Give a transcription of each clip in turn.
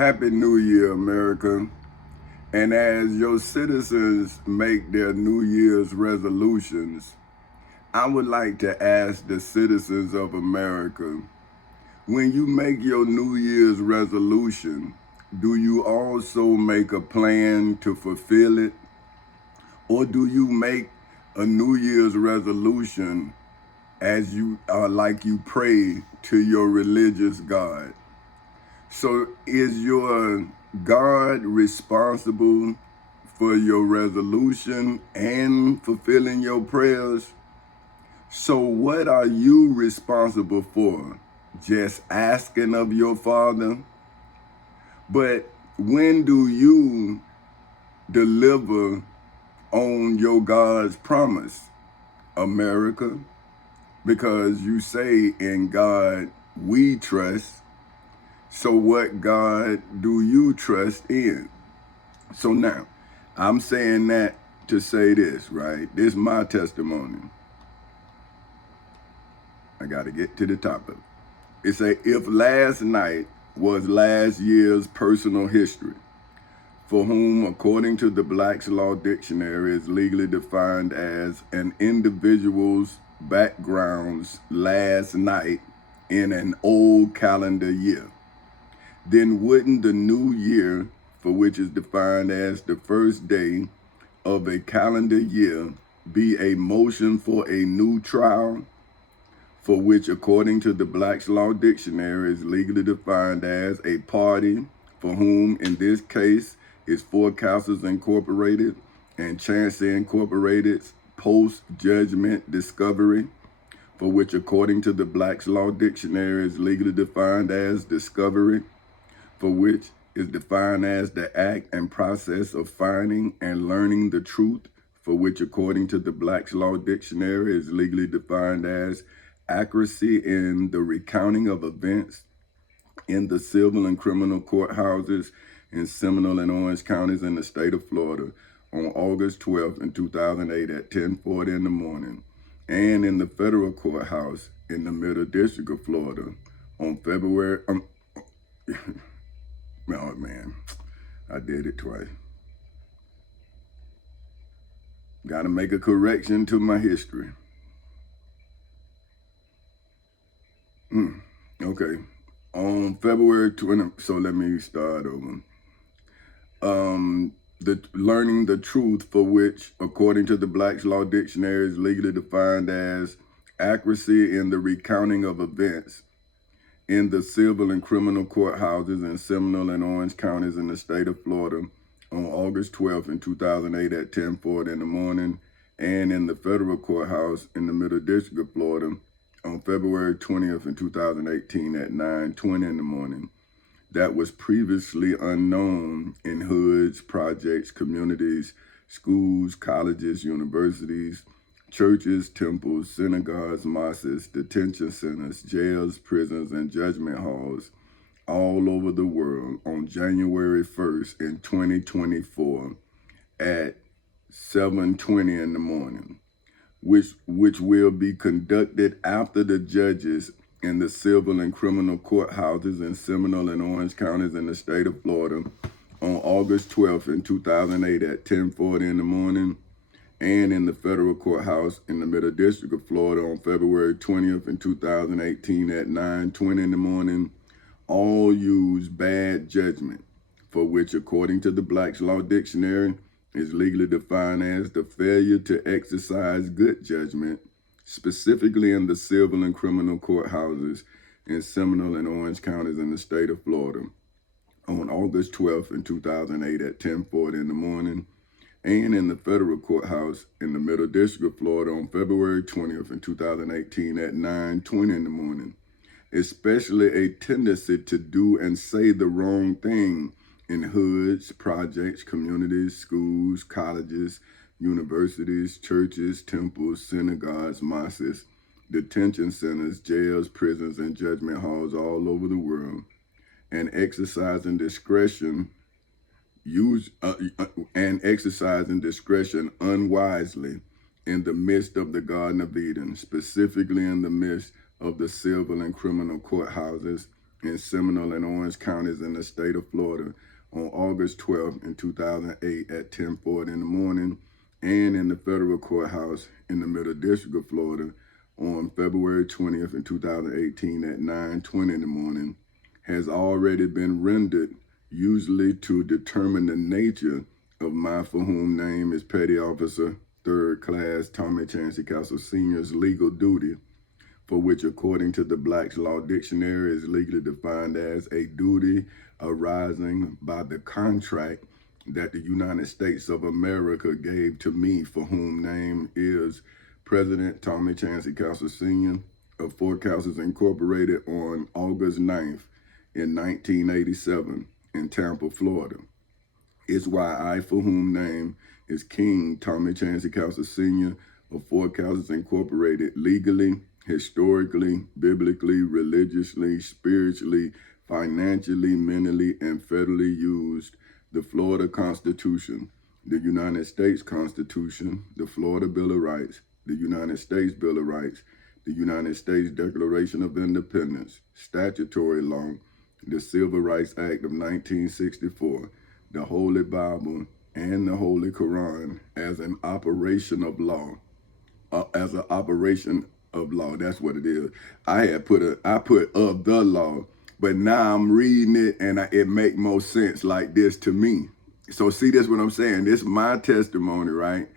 Happy New Year, America. And as your citizens make their New Year's resolutions, I would like to ask the citizens of America, when you make your New Year's resolution, do you also make a plan to fulfill it? Or do you make a New Year's resolution as you like you pray to your religious God? So is your God responsible for your resolution and fulfilling your prayers? So what are you responsible for? Just asking of your Father? But when do you deliver on your God's promise, America? Because you say in God we trust. So what God do you trust in? So now, I'm saying that to say this, right? This is my testimony. I got to get to the topic. It say, if last night was last year's personal history, for whom, according to the Black's Law Dictionary, is legally defined as an individual's background's last night in an old calendar year, then wouldn't the new year, for which is defined as the first day of a calendar year, be a motion for a new trial, for which, according to the Black's Law Dictionary, is legally defined as a party, for whom, in this case, is Forecasters Incorporated and Chancery Incorporated's post-judgment discovery, for which, according to the Black's Law Dictionary, is legally defined as discovery, for which is defined as the act and process of finding and learning the truth, for which, according to the Black's Law Dictionary, is legally defined as accuracy in the recounting of events in the civil and criminal courthouses in Seminole and Orange counties in the state of Florida on August 12th in 2008 at 10:40 in the morning, and in the federal courthouse in the Middle District of Florida on February, oh man, I did it twice. Got to make a correction to my history. Okay. On February 20, so let me start over. The learning the truth, for which, according to the Black's Law Dictionary, is legally defined as accuracy in the recounting of events in the civil and criminal courthouses in Seminole and Orange counties in the state of Florida on August 12th in 2008 at 10:40 in the morning, and in the federal courthouse in the Middle District of Florida on February 20th in 2018 at 9:20 in the morning. That was previously unknown in hoods, projects, communities, schools, colleges, universities, churches, temples, synagogues, mosques, detention centers, jails, prisons, and judgment halls all over the world on January 1st in 2024 at 7:20 in the morning, which will be conducted after the judges in the civil and criminal courthouses in Seminole and Orange counties in the state of Florida on August 12th in 2008 at 10:40 in the morning, and in the federal courthouse in the Middle District of Florida on February 20th in 2018 at 9:20 in the morning, all use bad judgment, for which, according to the Black's Law Dictionary, is legally defined as the failure to exercise good judgment, specifically in the civil and criminal courthouses in Seminole and Orange counties in the state of Florida on August 12th in 2008 at 10:40 in the morning, and in the federal courthouse in the Middle District of Florida on February 20th in 2018 at 9:20 in the morning, especially a tendency to do and say the wrong thing in hoods, projects, communities, schools, colleges, universities, churches, temples, synagogues, mosques, detention centers, jails, prisons, and judgment halls all over the world, and exercising discretion unwisely in the midst of the Garden of Eden, specifically in the midst of the civil and criminal courthouses in Seminole and Orange counties in the state of Florida on August 12th in 2008 at 10:40 in the morning, and in the federal courthouse in the Middle District of Florida on February 20th in 2018 at 9:20 in the morning, has already been rendered, usually to determine the nature of my for whom name is Petty Officer 3rd Class Tommy Chancey Castle Sr.'s legal duty, for which, according to the Black's Law Dictionary, is legally defined as a duty arising by the contract that the United States of America gave to me, for whom name is President Tommy Chancey Castle Sr. of Fort Castles Incorporated on August 9th in 1987 in Tampa, Florida. It's why I, for whom name is King Tommy Chancey Castle Sr. of Fort Castles Incorporated, legally, historically, biblically, religiously, spiritually, financially, mentally, and federally used the Florida Constitution, the United States Constitution, the Florida Bill of Rights, the United States Bill of Rights, the United States Declaration of Independence, statutory law, the Civil Rights Act of 1964, the Holy Bible, and the Holy Quran as an operation of law. That's what it is. I put of the law, but now I'm reading it and it make more sense like this to me. So see, this what I'm saying. This is my testimony, right?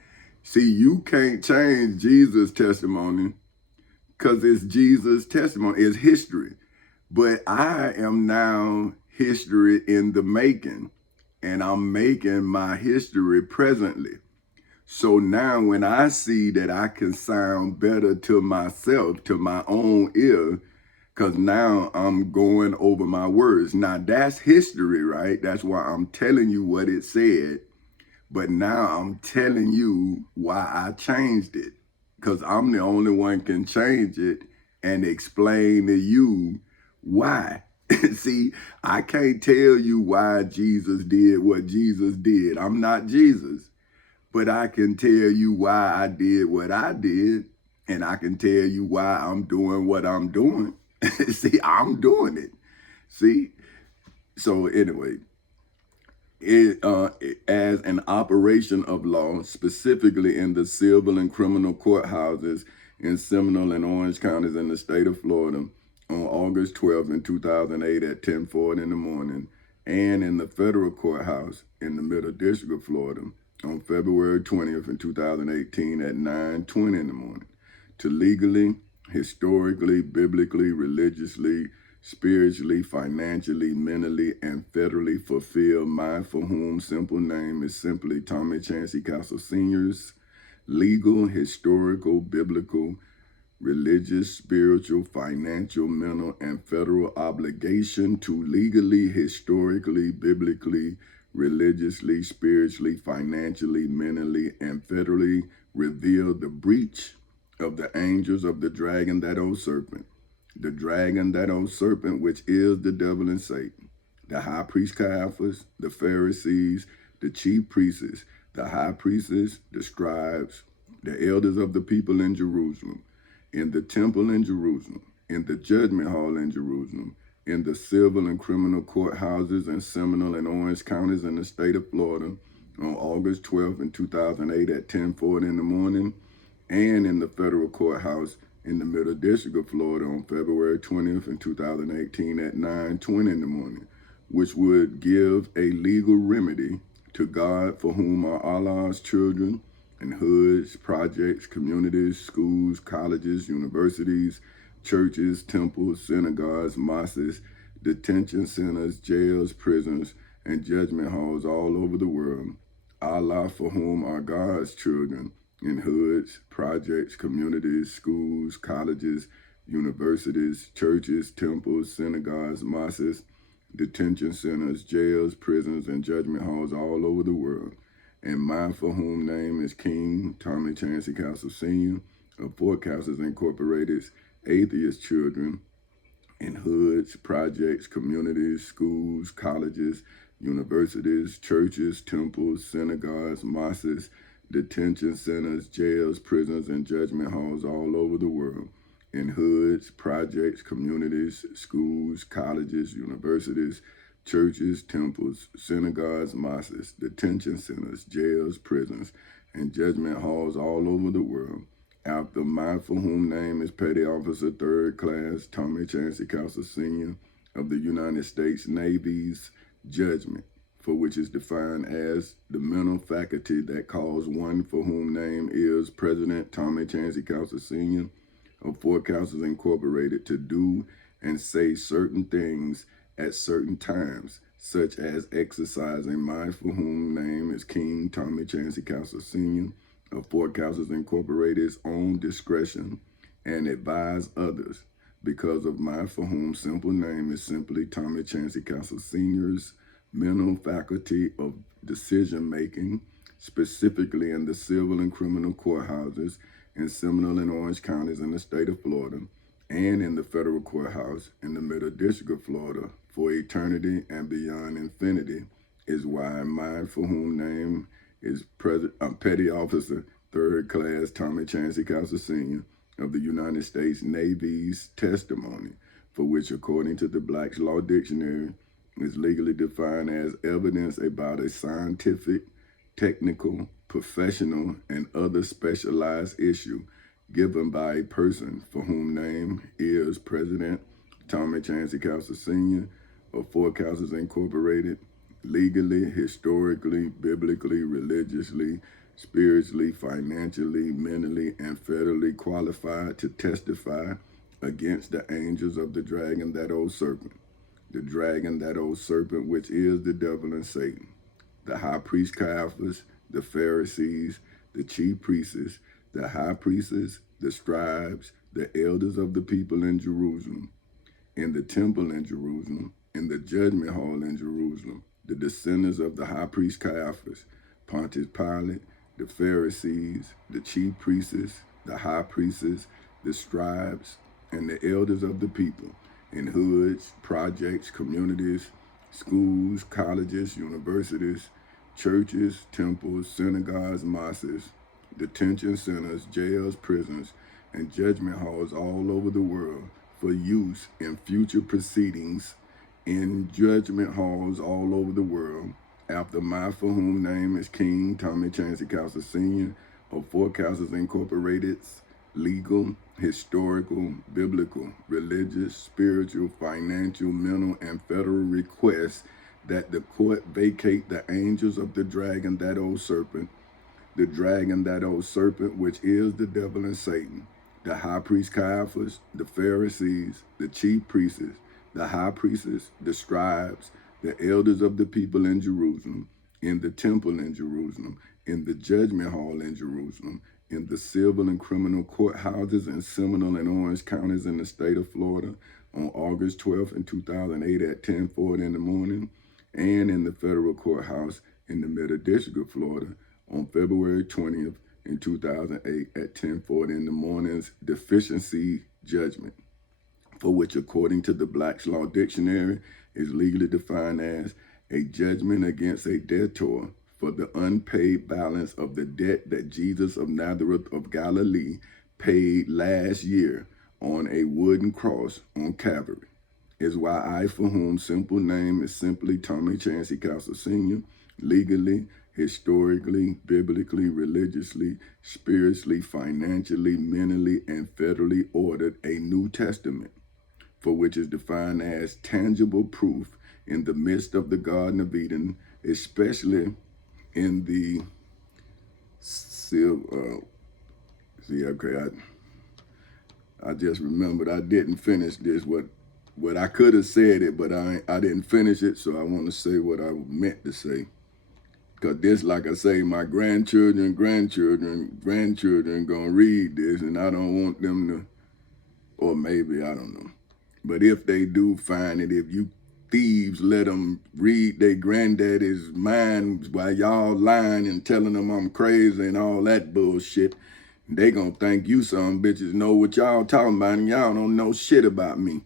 See, you can't change Jesus' testimony because it's Jesus' testimony. It's history. But I am now history in the making, and I'm making my history presently. So now when I see that I can sound better to myself, to my own ear, because now I'm going over my words. Now that's history, right? That's why I'm telling you what it said. But now I'm telling you why I changed it. Because I'm the only one can change it and explain to you why. See, I can't tell you why Jesus did what Jesus did. I'm not Jesus. But I can tell you why I did what I did, and I can tell you why I'm doing what I'm doing. See, I'm doing it. See? So anyway, as an operation of law, specifically in the civil and criminal courthouses in Seminole and Orange counties in the state of Florida on August 12th in 2008 at 10:40 in the morning, and in the federal courthouse in the Middle District of Florida on February 20th in 2018 at 9:20 in the morning, to legally, historically, biblically, religiously, spiritually, financially, mentally, and federally fulfill my for whom simple name is simply Tommy Chancey Castle Sr.'s legal, historical, biblical, religious, spiritual, financial, mental, and federal obligation to legally, historically, biblically, religiously, spiritually, financially, mentally, and federally reveal the breach of the angels of the dragon, that old serpent, the dragon, that old serpent, which is the devil and Satan, the high priest Caiaphas, the Pharisees, the chief priests, the high priests, the scribes, the elders of the people in Jerusalem, in the temple in Jerusalem, in the judgment hall in Jerusalem, in the civil and criminal courthouses in Seminole and Orange counties in the state of Florida on August 12th in 2008 at 10:40 in the morning, and in the federal courthouse in the Middle District of Florida on February 20th in 2018 at 9:20 in the morning, which would give a legal remedy to God, for whom are Allah's children in hoods, projects, communities, schools, colleges, universities, churches, temples, synagogues, mosques, detention centers, jails, prisons, and judgment halls all over the world. Allah, for whom are God's children in hoods, projects, communities, schools, colleges, universities, churches, temples, synagogues, mosques, detention centers, jails, prisons, and judgment halls all over the world. And my for whom name is King Tommy Chancey Castle Sr. of Fort Castles Incorporated's atheist children in hoods, projects, communities, schools, colleges, universities, churches, temples, synagogues, mosques, detention centers, jails, prisons, and judgment halls all over the world. in hoods, projects, communities, schools, colleges, universities, churches, temples, synagogues, mosques, detention centers, jails, prisons, and judgment halls all over the world. After my for whom name is Petty Officer 3rd Class Tommy Chancey Counselor Sr. of the United States Navy's judgment, for which is defined as the mental faculty that calls one for whom name is President Tommy Chancey Counselor Sr. of Fort Councils Incorporated to do and say certain things at certain times, such as exercising my for whom name is King Tommy Chancey Counselor Sr. of Fort Councils Incorporated's own discretion and advise others because of my for whom simple name is simply Tommy Chancey Counselor Sr.'s mental faculty of decision-making, specifically in the civil and criminal courthouses in Seminole and Orange counties in the state of Florida, and in the federal courthouse in the Middle District of Florida for eternity and beyond infinity, is why my for whom name is Petty Officer 3rd Class Tommy Chancey Counselor Sr. of the United States Navy's testimony, for which according to the Black's Law Dictionary is legally defined as evidence about a scientific, technical, professional, and other specialized issue given by a person for whom name is President Tommy Chancey Counselor Sr. of Fort Councils Incorporated, legally, historically, biblically, religiously, spiritually, financially, mentally, and federally qualified to testify against the angels of the dragon, that old serpent. The dragon, that old serpent, which is the devil and Satan, the high priest Caiaphas, the Pharisees, the chief priests, the high priests, the scribes, the elders of the people in Jerusalem, in the temple in Jerusalem, in the judgment hall in Jerusalem, the descendants of the high priest Caiaphas, Pontius Pilate, the Pharisees, the chief priests, the high priests, the scribes, and the elders of the people, in hoods, projects, communities, schools, colleges, universities, churches, temples, synagogues, mosques, detention centers, jails, prisons, and judgment halls all over the world for use in future proceedings in judgment halls all over the world, after my for whom name is King Tommy Chancey Counselor Sr. of Fort Councils Incorporated's legal, historical, biblical, religious, spiritual, financial, mental, and federal requests that the court vacate the angels of the dragon, that old serpent, the dragon, that old serpent, which is the devil and Satan, the high priest Caiaphas, the Pharisees, the chief priests, the high priests, the scribes, the elders of the people in Jerusalem, in the temple in Jerusalem, in the judgment hall in Jerusalem, in the civil and criminal courthouses in Seminole and Orange counties in the state of Florida on August 12th in 2008 at 10:40 in the morning, and in the federal courthouse in the Middle District of Florida on February 20th in 2008 at 10:40 in the morning's deficiency judgment, for which according to the Black's Law Dictionary is legally defined as a judgment against a debtor for the unpaid balance of the debt that Jesus of Nazareth of Galilee paid last year on a wooden cross on Calvary, is why I, for whom simple name is simply Tommy Chancey Counselor Sr., legally, historically, biblically, religiously, spiritually, financially, mentally, and federally ordered a New Testament, for which is defined as tangible proof in the midst of the Garden of Eden, especially in the I just remembered I didn't finish this. What I could have said it, but I didn't finish it, so I want to say what I meant to say. Because this, like I say, my grandchildren gonna read this, and I don't want them to, or maybe, I don't know. But if they do find it, if you thieves let them read their granddaddy's mind while y'all lying and telling them I'm crazy and all that bullshit, they gonna think you some bitches know what y'all talking about, and y'all don't know shit about me.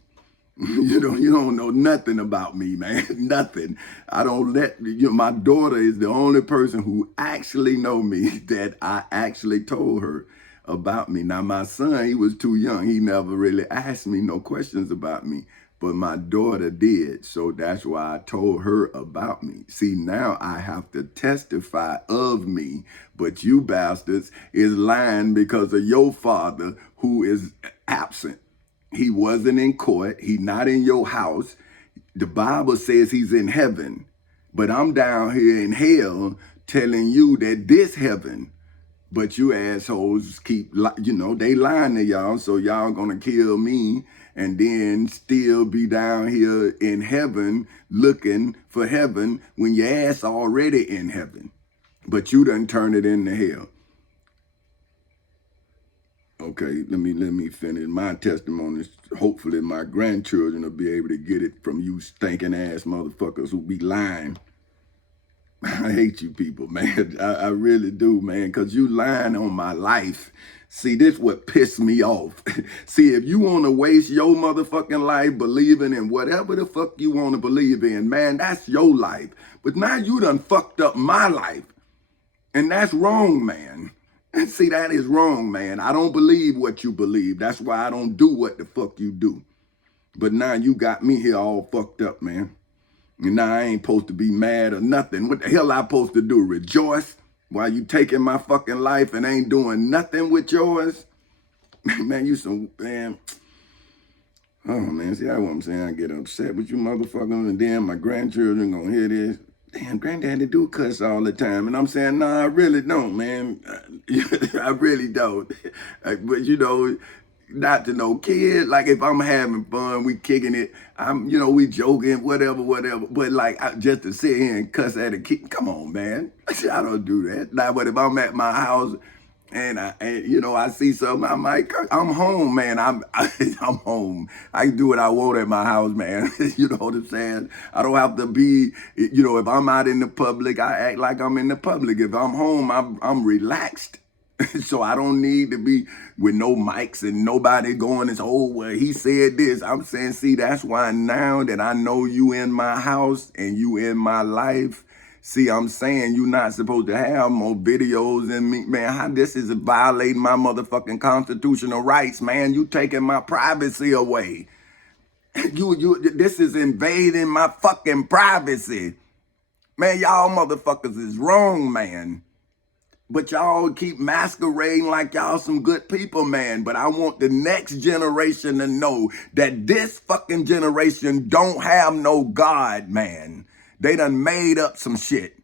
You don't know nothing about me, man. Nothing. I don't let my daughter is the only person who actually know me that I actually told her about me. Now, my son, he was too young. He never really asked me no questions about me, but my daughter did. So that's why I told her about me. See, now I have to testify of me, but you bastards is lying because of your father who is absent. He wasn't in court. He not in your house. The Bible says he's in heaven, but I'm down here in hell telling you that this heaven. But you assholes keep, they lying to y'all, so y'all gonna kill me and then still be down here in heaven looking for heaven when your ass already in heaven. But you done turn it into hell. Okay, let me finish my testimony. Hopefully my grandchildren will be able to get it from you stinking ass motherfuckers who be lying. I hate you people, man. I really do, man, because you lying on my life. See, this what pissed me off. See, if you want to waste your motherfucking life believing in whatever the fuck you want to believe in, man, that's your life. But now you done fucked up my life. And that's wrong, man. And see, that is wrong, man. I don't believe what you believe. That's why I don't do what the fuck you do. But now you got me here all fucked up, man. And now I ain't supposed to be mad or nothing. What the hell I supposed to do? Rejoice while you taking my fucking life and ain't doing nothing with yours? Man, you some, man. Oh, man, see, that's what I'm saying. I get upset with you motherfuckers, and then my grandchildren gonna hear this. Damn, granddaddy do cuss all the time. And I'm saying, nah, I really don't, man. I really don't. But, not to no kid. Like, if I'm having fun, we kicking it, we joking, whatever. But, like, just to sit here and cuss at a kid, come on, man. I don't do that. Now, but if I'm at my house and I see something, I'm home, man. I'm home. I can do what I want at my house, man. You know what I'm saying? I don't have to be, if I'm out in the public, I act like I'm in the public. If I'm home, I'm relaxed. So I don't need to be with no mics and nobody going well, he said this. I'm saying, see, that's why now that I know you in my house and you in my life, see, I'm saying you're not supposed to have more videos than me. Man, how this is violating my motherfucking constitutional rights, man. You taking my privacy away. This is invading my fucking privacy. Man, y'all motherfuckers is wrong, man. But y'all keep masquerading like y'all some good people, man. But I want the next generation to know that this fucking generation don't have no God, man. They done made up some shit.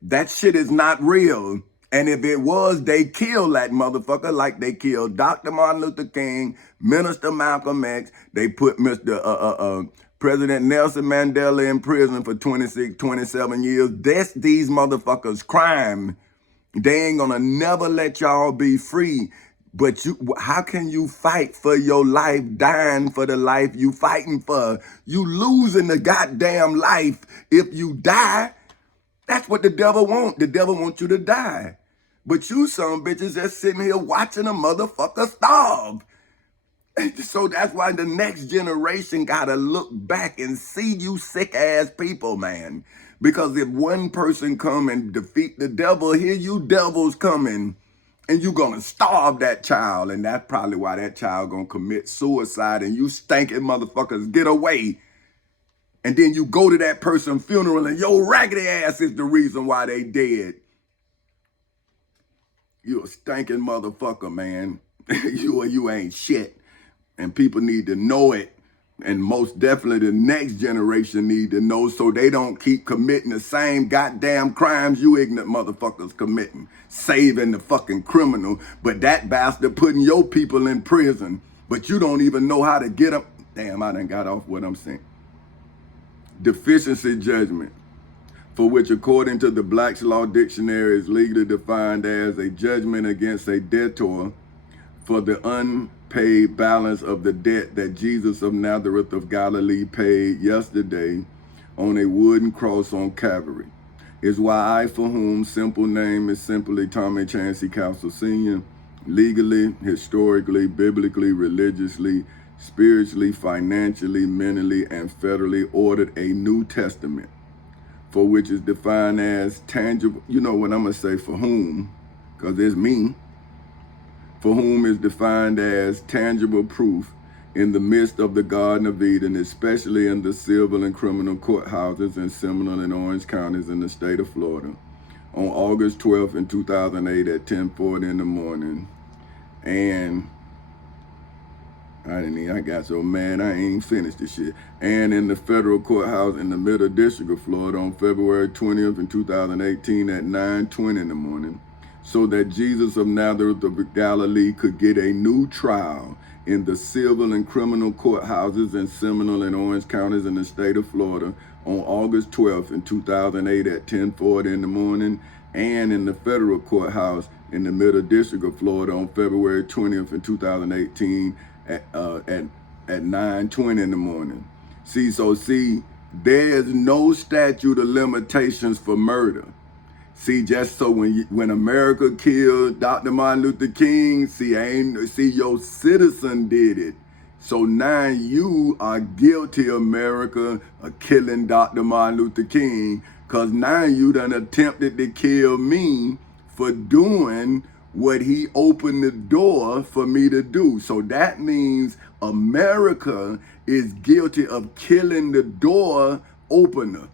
That shit is not real. And if it was, they killed that motherfucker like they killed Dr. Martin Luther King, Minister Malcolm X. They put President Nelson Mandela in prison for 26, 27 years. That's these motherfuckers' crime. They ain't gonna never let y'all be free. But how can you fight for your life, dying for the life you fighting for? You losing the goddamn life if you die. That's what the devil want. The devil wants you to die. But you some bitches just sitting here watching a motherfucker starve. So that's why the next generation gotta look back and see you sick ass people, man. Because if one person come and defeat the devil, here you devils coming, and you gonna starve that child. And that's probably why that child gonna commit suicide, and you stinking motherfuckers get away. And then you go to that person's funeral and your raggedy ass is the reason why they dead. You a stinking motherfucker, man. You ain't shit. And people need to know it. And most definitely the next generation need to know so they don't keep committing the same goddamn crimes you ignorant motherfuckers committing. Saving the fucking criminal. But that bastard putting your people in prison. But you don't even know how to get them. Damn, I done got off what I'm saying. Deficiency judgment, for which according to the Black's Law Dictionary is legally defined as a judgment against a debtor for the unpaid balance of the debt that Jesus of Nazareth of Galilee paid yesterday on a wooden cross on Calvary. Is why I, for whom simple name is simply Tommy Chancey Council Sr., legally, historically, biblically, religiously, spiritually, financially, mentally, and federally ordered a New Testament, for which is defined as tangible, you know what I'm going to say, for whom, because it's me, for whom is defined as tangible proof in the midst of the Garden of Eden, especially in the civil and criminal courthouses in Seminole and Orange counties in the state of Florida, on August 12th in 2008 at 10:40 in the morning. And I got so mad I ain't finished this shit. And in the federal courthouse in the Middle District of Florida on February 20th in 2018 at 9:20 in the morning, so that Jesus of Nazareth of Galilee could get a new trial in the civil and criminal courthouses in Seminole and Orange counties in the state of Florida on August 12th in 2008 at 10:40 in the morning, and in the federal courthouse in the Middle District of Florida on February 20th in 2018 at 9:20 in the morning. See, there's no statute of limitations for murder. See, just so when America killed Dr. Martin Luther King, your citizen did it. So now you are guilty, America, of killing Dr. Martin Luther King, because now you done attempted to kill me for doing what he opened the door for me to do. So that means America is guilty of killing the door opener.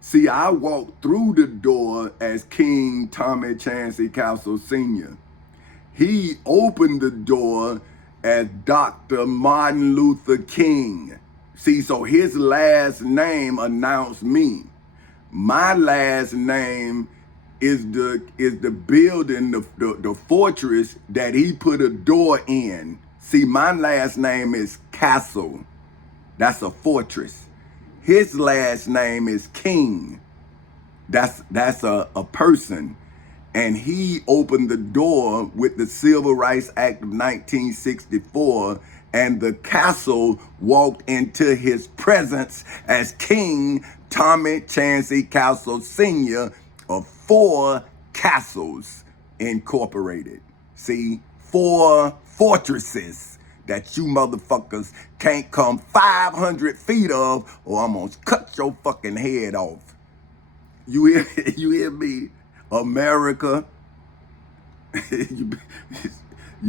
See, I walked through the door as King Tommy Chancey Castle Sr. He opened the door as Dr. Martin Luther King. See, so his last name announced me. My last name is the building, the fortress that he put a door in. See, my last name is Castle. That's a fortress. His last name is King. That's a person. And he opened the door with the Civil Rights Act of 1964, and the castle walked into his presence as King Tommy Chancey Castle Sr. of 4 Castles Incorporated. See, 4 fortresses that you motherfuckers can't come 500 feet of, or I'm gonna cut your fucking head off. You hear me? America, you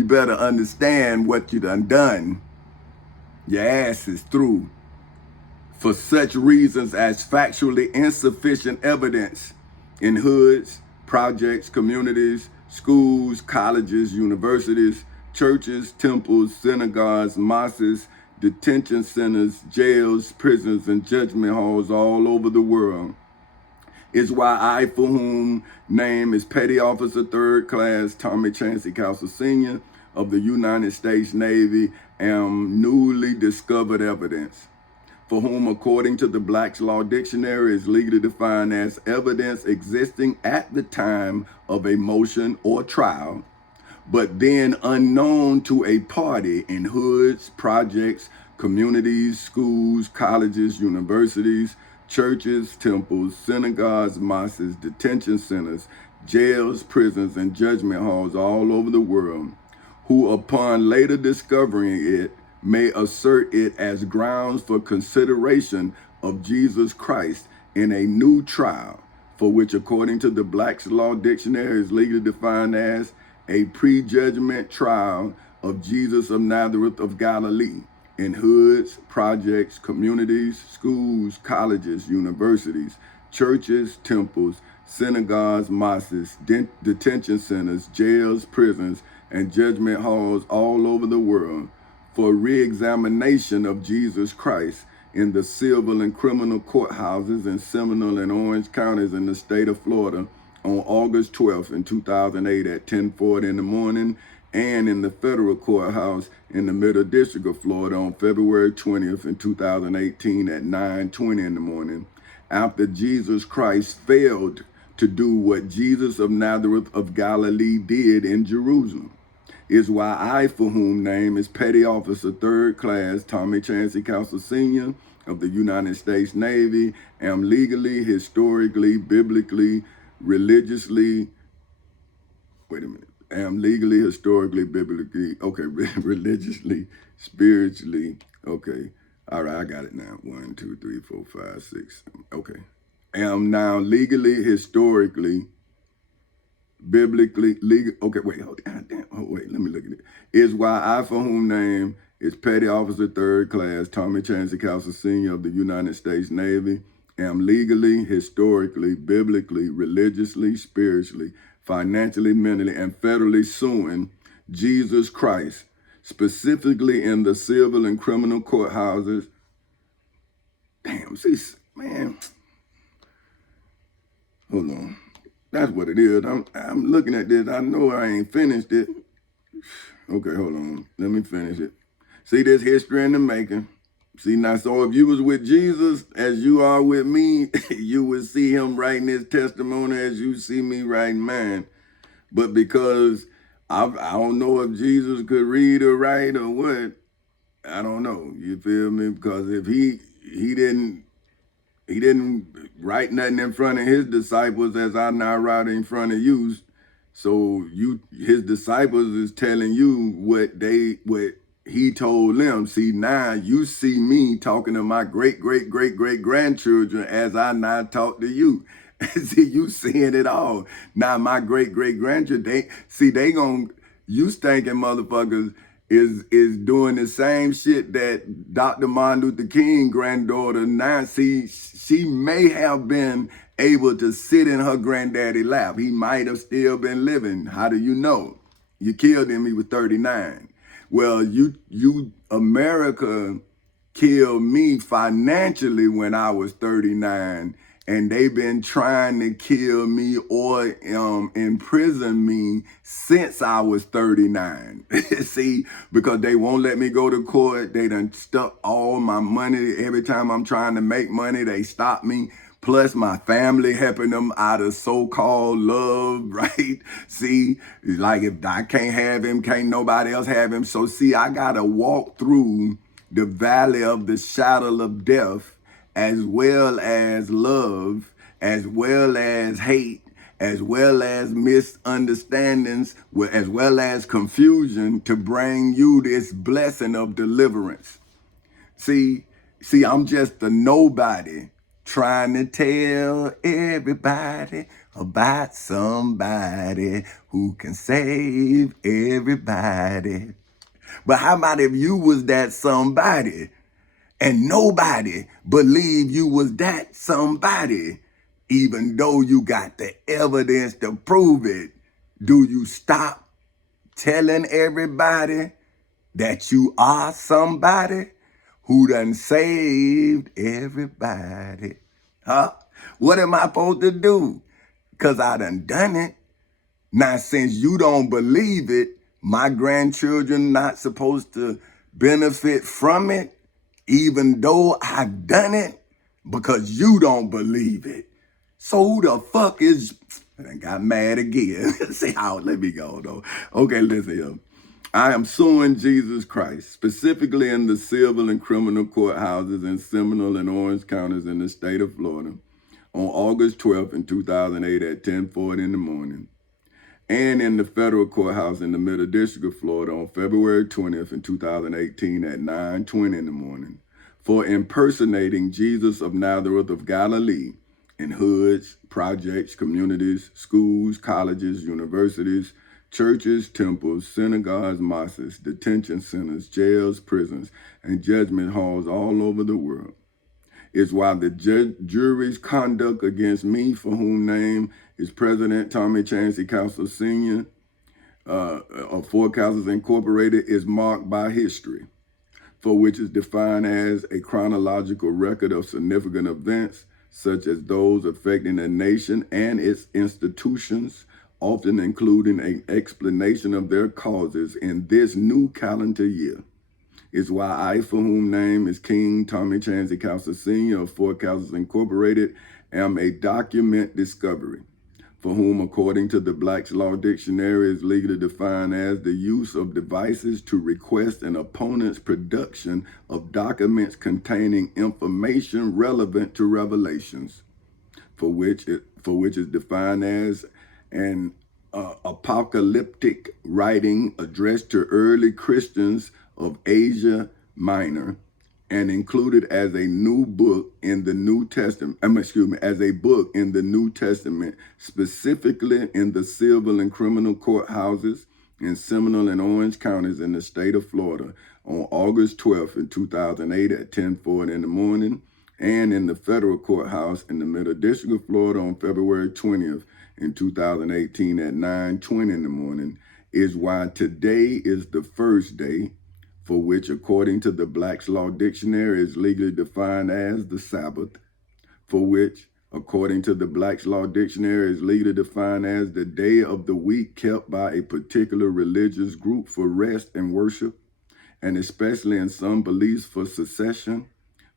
better understand what you done. Your ass is through. For such reasons as factually insufficient evidence in hoods, projects, communities, schools, colleges, universities, churches, temples, synagogues, mosques, detention centers, jails, prisons, and judgment halls all over the world, is why I, for whom name is Petty Officer 3rd Class Tommy Chancey Castle Sr. of the United States Navy, am newly discovered evidence, for whom, according to the Black's Law Dictionary, is legally defined as evidence existing at the time of a motion or trial, but then unknown to a party in hoods, projects, communities, schools, colleges, universities, churches, temples, synagogues, mosques, detention centers, jails, prisons, and judgment halls all over the world, who upon later discovering it may assert it as grounds for consideration of Jesus Christ in a new trial, for which according to the Black's Law Dictionary is legally defined as a prejudgment trial of Jesus of Nazareth of Galilee, in hoods, projects, communities, schools, colleges, universities, churches, temples, synagogues, mosques, detention centers, jails, prisons, and judgment halls all over the world, for re-examination of Jesus Christ in the civil and criminal courthouses in Seminole and Orange counties in the state of Florida on August 12th in 2008 at 10:40 in the morning, and in the federal courthouse in the Middle District of Florida on February 20th in 2018 at 9:20 in the morning, after Jesus Christ failed to do what Jesus of Nazareth of Galilee did in Jerusalem, is why I, for whom name is Petty Officer 3rd Class Tommy Chancey Castle Sr. of the United States Navy, am legally, historically, biblically, religiously, am legally, historically, biblically, okay, religiously, spiritually, okay. All right, I got it now. 1, 2, 3, 4, 5, 6. Okay. Am now legally, historically, biblically, legal. Okay, wait, hold on. God damn. Oh, wait, let me look at it. Is why I, for whom name is Petty Officer Third Class Tommy Chancey Castle Sr. of the United States Navy, am legally, historically, biblically, religiously, spiritually, financially, mentally, and federally suing Jesus Christ, specifically in the civil and criminal courthouses. Damn, see, man, hold on. That's what it is. I'm looking at this. I know I ain't finished it. Okay, hold on. Let me finish it. See, there's history in the making. See, now, so if you was with Jesus as you are with me, you would see him writing his testimony as you see me writing mine. But because I don't know if Jesus could read or write or what, I don't know. You feel me? Because if he didn't write nothing in front of his disciples as I now write in front of you. So his disciples is telling you what he told them. See, now you see me talking to my great grandchildren as I now talk to you. See, you seeing it all. Now my great grandchildren, you stinking motherfuckers is doing the same shit that Dr. Martin Luther King granddaughter now. See, she may have been able to sit in her granddaddy lap. He might have still been living. How do you know? You killed him, he was 39. Well, you America killed me financially when I was 39, and they've been trying to kill me or imprison me since I was 39. See, because they won't let me go to court. They done stuck all my money. Every time I'm trying to make money, they stop me. Plus my family helping them out of so-called love, right? See, like if I can't have him, can't nobody else have him. So see, I gotta walk through the valley of the shadow of death, as well as love, as well as hate, as well as misunderstandings, as well as confusion, to bring you this blessing of deliverance. See, I'm just a nobody trying to tell everybody about somebody who can save everybody. But how about if you was that somebody and nobody believed you was that somebody, even though you got the evidence to prove it? Do you stop telling everybody that you are somebody who done saved everybody? Huh? What am I supposed to do? Because I done it. Now, since you don't believe it, my grandchildren not supposed to benefit from it, even though I've done it, because you don't believe it. So who the fuck is... I got mad again. See how, let me go though. Okay, listen here. I am suing Jesus Christ, specifically in the civil and criminal courthouses in Seminole and Orange counties in the state of Florida on August 12th in 2008 at 10:40 in the morning, and in the federal courthouse in the Middle District of Florida on February 20th in 2018 at 9:20 in the morning for impersonating Jesus of Nazareth of Galilee in hoods, projects, communities, schools, colleges, universities, churches, temples, synagogues, mosques, detention centers, jails, prisons, and judgment halls all over the world. Is why the jury's conduct against me, for whom name is President Tommy Chancey Castle Sr. Of Four Castles Incorporated, is marked by history, for which is defined as a chronological record of significant events, such as those affecting a nation and its institutions, often including an explanation of their causes in this new calendar year. Is why I, for whom name is King Tommy Chancey Castle Sr. of Four Castles Incorporated, am a document discovery, for whom, according to the Black's Law Dictionary, is legally defined as the use of devices to request an opponent's production of documents containing information relevant to revelations, for which is defined as an apocalyptic writing addressed to early Christians of Asia Minor, and included as a new book in the New Testament, as a book in the New Testament, specifically in the civil and criminal courthouses in Seminole and Orange counties in the state of Florida on August 12th in 2008 at 10:40 in the morning, and in the federal courthouse in the Middle District of Florida on February 20th in 2018 at 9:20 in the morning, is why today is the first day for which, according to the Black's Law Dictionary, is legally defined as the Sabbath, for which, according to the Black's Law Dictionary, is legally defined as the day of the week kept by a particular religious group for rest and worship, and especially in some beliefs for secession,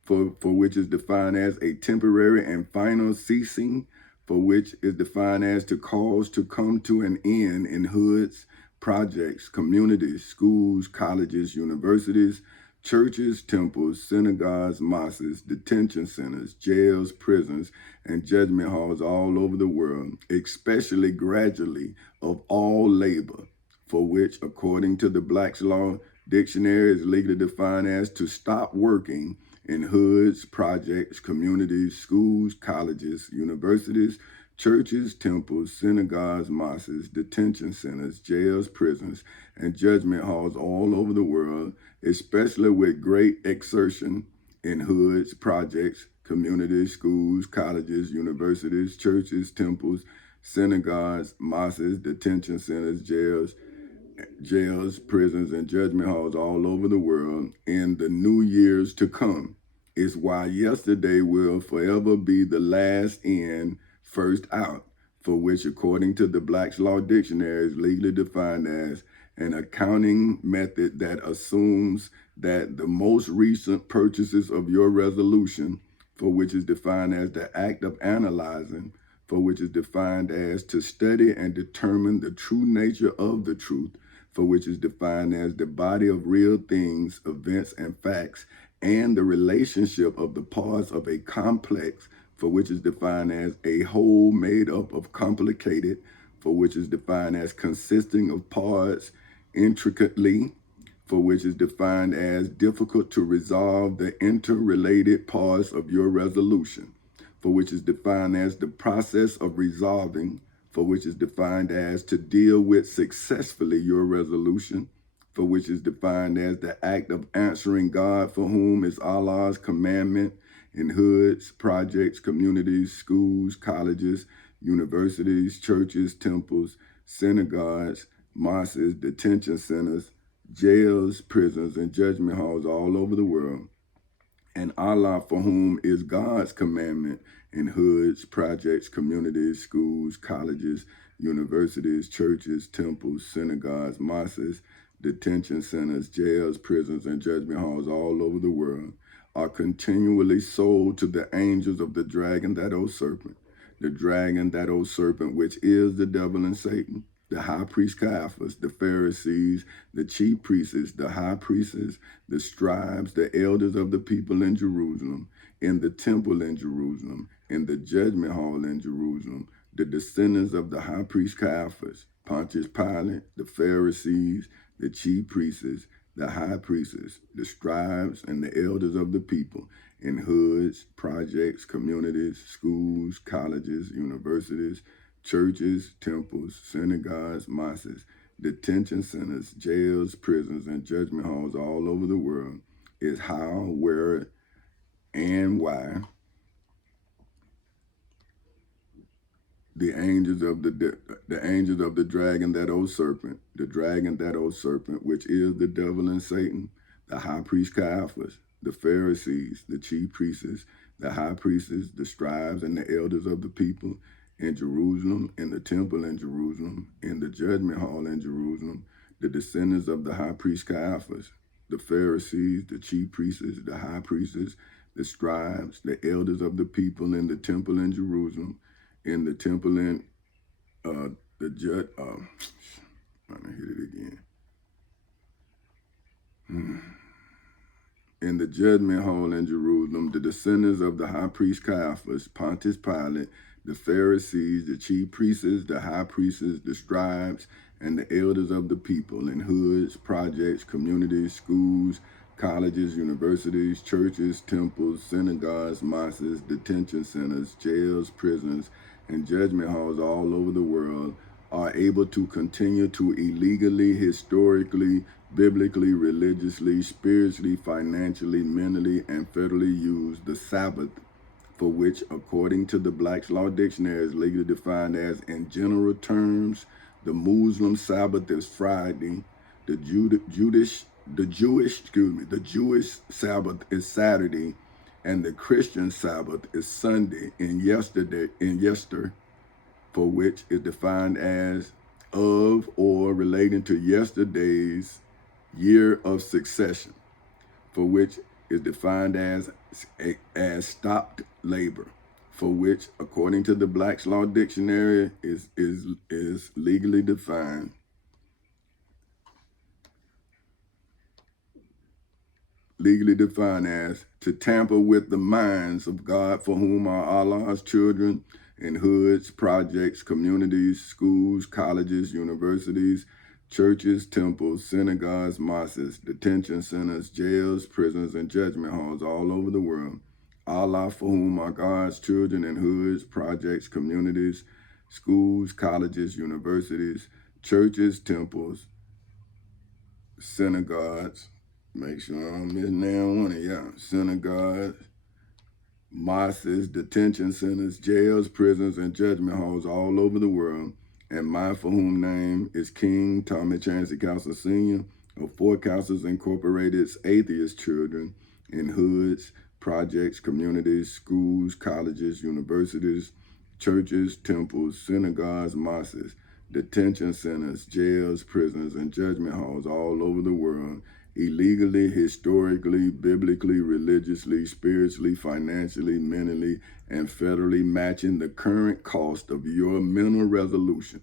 for which is defined as a temporary and final ceasing, for which is defined as to cause to come to an end in hoods, projects, communities, schools, colleges, universities, churches, temples, synagogues, mosques, detention centers, jails, prisons, and judgment halls all over the world, especially gradually of all labor, for which, according to the Black's Law Dictionary, is legally defined as to stop working in hoods, projects, communities, schools, colleges, universities, churches, temples, synagogues, mosques, detention centers, jails, prisons, and judgment halls all over the world, especially with great exertion in hoods, projects, communities, schools, colleges, universities, churches, temples, synagogues, mosques, detention centers, jails, prisons, and judgment halls all over the world in the new years to come, is why yesterday will forever be the last in, first out, for which, according to the Black's Law Dictionary, is legally defined as an accounting method that assumes that the most recent purchases of your resolution, for which is defined as the act of analyzing, for which is defined as to study and determine the true nature of the truth, for which is defined as the body of real things, events, and facts, and the relationship of the parts of a complex, for which is defined as a whole made up of complicated, for which is defined as consisting of parts intricately, for which is defined as difficult to resolve the interrelated parts of your resolution, for which is defined as the process of resolving, for which is defined as to deal with successfully your resolution, for which is defined as the act of answering God, for whom is Allah's commandment in hoods, projects, communities, schools, colleges, universities, churches, temples, synagogues, mosques, detention centers, jails, prisons, and judgment halls all over the world, and Allah, for whom is God's commandment in hoods, projects, communities, schools, colleges, universities, churches, temples, synagogues, mosques, detention centers, jails, prisons, and judgment halls all over the world, are continually sold to the angels of the dragon, that old serpent, the dragon, that old serpent, which is the devil and Satan, the high priest Caiaphas, the Pharisees, the chief priests, the high priests, the scribes, the elders of the people in Jerusalem, in the temple in Jerusalem, in the judgment hall in Jerusalem, the descendants of the high priest Caiaphas, Pontius Pilate, the Pharisees, the chief priests, the high priests, the scribes, and the elders of the people in hoods, projects, communities, schools, colleges, universities, churches, temples, synagogues, mosques, detention centers, jails, prisons, and judgment halls all over the world, is how, where, and why the angels of the dragon, that old serpent, the dragon, that old serpent, which is the devil and Satan, the high priest Caiaphas, the Pharisees, the chief priests, the high priests, the scribes, and the elders of the people in Jerusalem, in the temple in Jerusalem, in the judgment hall in Jerusalem, the descendants of the high priest Caiaphas, the Pharisees, the chief priests, the high priests, the scribes, the elders of the people in the temple in Jerusalem, in the temple in the judge. I'm gonna hit it again. In the judgment hall in Jerusalem, the descendants of the high priest Caiaphas, Pontius Pilate, the Pharisees, the chief priests, the high priests, the scribes, and the elders of the people in hoods, projects, communities, schools, colleges, universities, churches, temples, synagogues, mosques, detention centers, jails, prisons, and judgment halls all over the world are able to continue to illegally, historically, biblically, religiously, spiritually, financially, mentally, and federally use the Sabbath, for which, according to the Black's Law Dictionary, is legally defined as, in general terms, the Muslim Sabbath is Friday, the Jewish Sabbath is Saturday, and the Christian Sabbath is Sunday. In yester, for which is defined as of or relating to yesterday's year of succession, for which is defined as stopped labor, for which, according to the Black's Law Dictionary, is legally defined as to tamper with the minds of God, for whom are Allah's children in hoods, projects, communities, schools, colleges, universities, churches, temples, synagogues, mosques, detention centers, jails, prisons, and judgment halls all over the world. Allah, for whom are God's children in hoods, projects, communities, schools, colleges, universities, churches, temples, synagogues, make sure I don't miss now one of y'all, synagogues, mosques, detention centers, jails, prisons, and judgment halls all over the world. And my for whom name is King Tommy Chancey Council Sr. of Four Councils Incorporated's atheist children in hoods, projects, communities, schools, colleges, universities, churches, temples, synagogues, mosques, detention centers, jails, prisons, and judgment halls all over the world, illegally, historically, biblically, religiously, spiritually, financially, mentally, and federally matching the current cost of your mental resolution,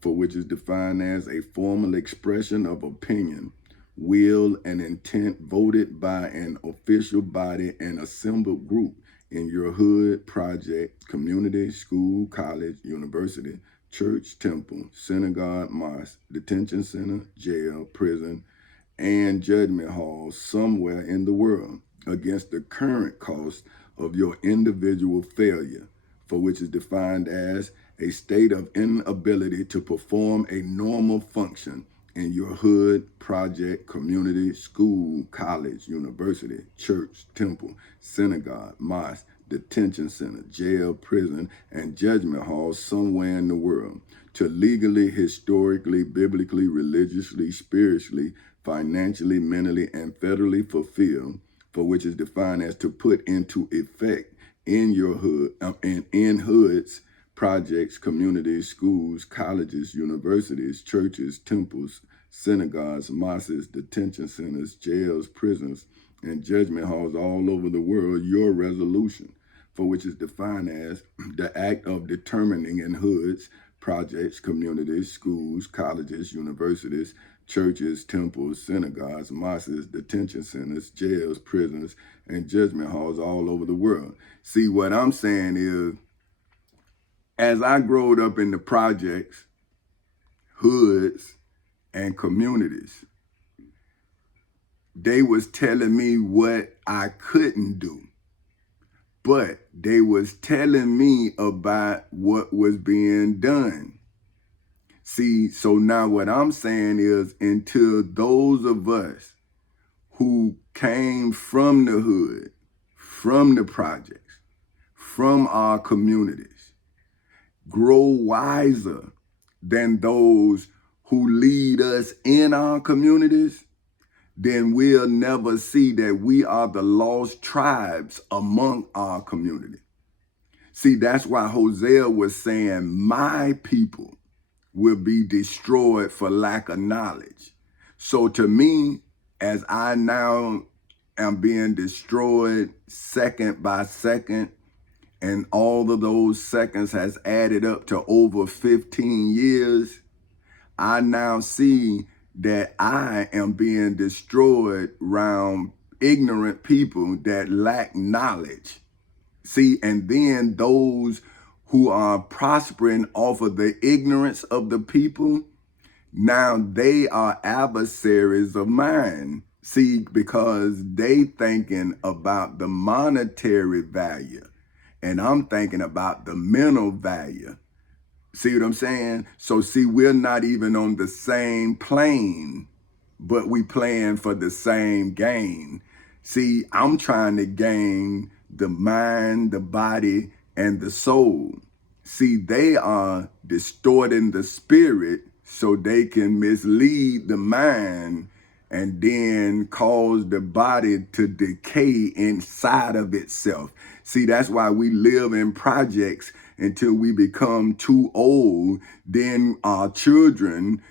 for which is defined as a formal expression of opinion, will, and intent voted by an official body and assembled group in your hood, project, community, school, college, university, church, temple, synagogue, mosque, detention center, jail, prison, and judgment halls somewhere in the world against the current cost of your individual failure, for which is defined as a state of inability to perform a normal function in your hood, project, community, school, college, university, church, temple, synagogue, mosque, detention center, jail, prison, and judgment hall somewhere in the world, to legally, historically, biblically, religiously, spiritually, financially, mentally, and federally fulfill, for which is defined as to put into effect in your hood, in hoods, projects, communities, schools, colleges, universities, churches, temples, synagogues, mosques, detention centers, jails, prisons, and judgment halls all over the world, your resolution, for which is defined as the act of determining in hoods, projects, communities, schools, colleges, universities, churches, temples, synagogues, mosques, detention centers, jails, prisons, and judgment halls all over the world. See, what I'm saying is, as I growed up in the projects, hoods, and communities, they was telling me what I couldn't do, but they was telling me about what was being done. See, so now what I'm saying is, until those of us who came from the hood, from the projects, from our communities, grow wiser than those who lead us in our communities, then we'll never see that we are the lost tribes among our community. See, that's why Hosea was saying, my people will be destroyed for lack of knowledge. So to me, as I now am being destroyed second by second, and all of those seconds has added up to over 15 years, I now see that I am being destroyed around ignorant people that lack knowledge. See, and then those who are prospering off of the ignorance of the people, now they are adversaries of mine. See, because they thinking about the monetary value, and I'm thinking about the mental value. See what I'm saying? So see, we're not even on the same plane, but we playing for the same game. See, I'm trying to gain the mind, the body, and the soul. See, they are distorting the spirit so they can mislead the mind and then cause the body to decay inside of itself. See, that's why we live in projects until we become too old. Then our children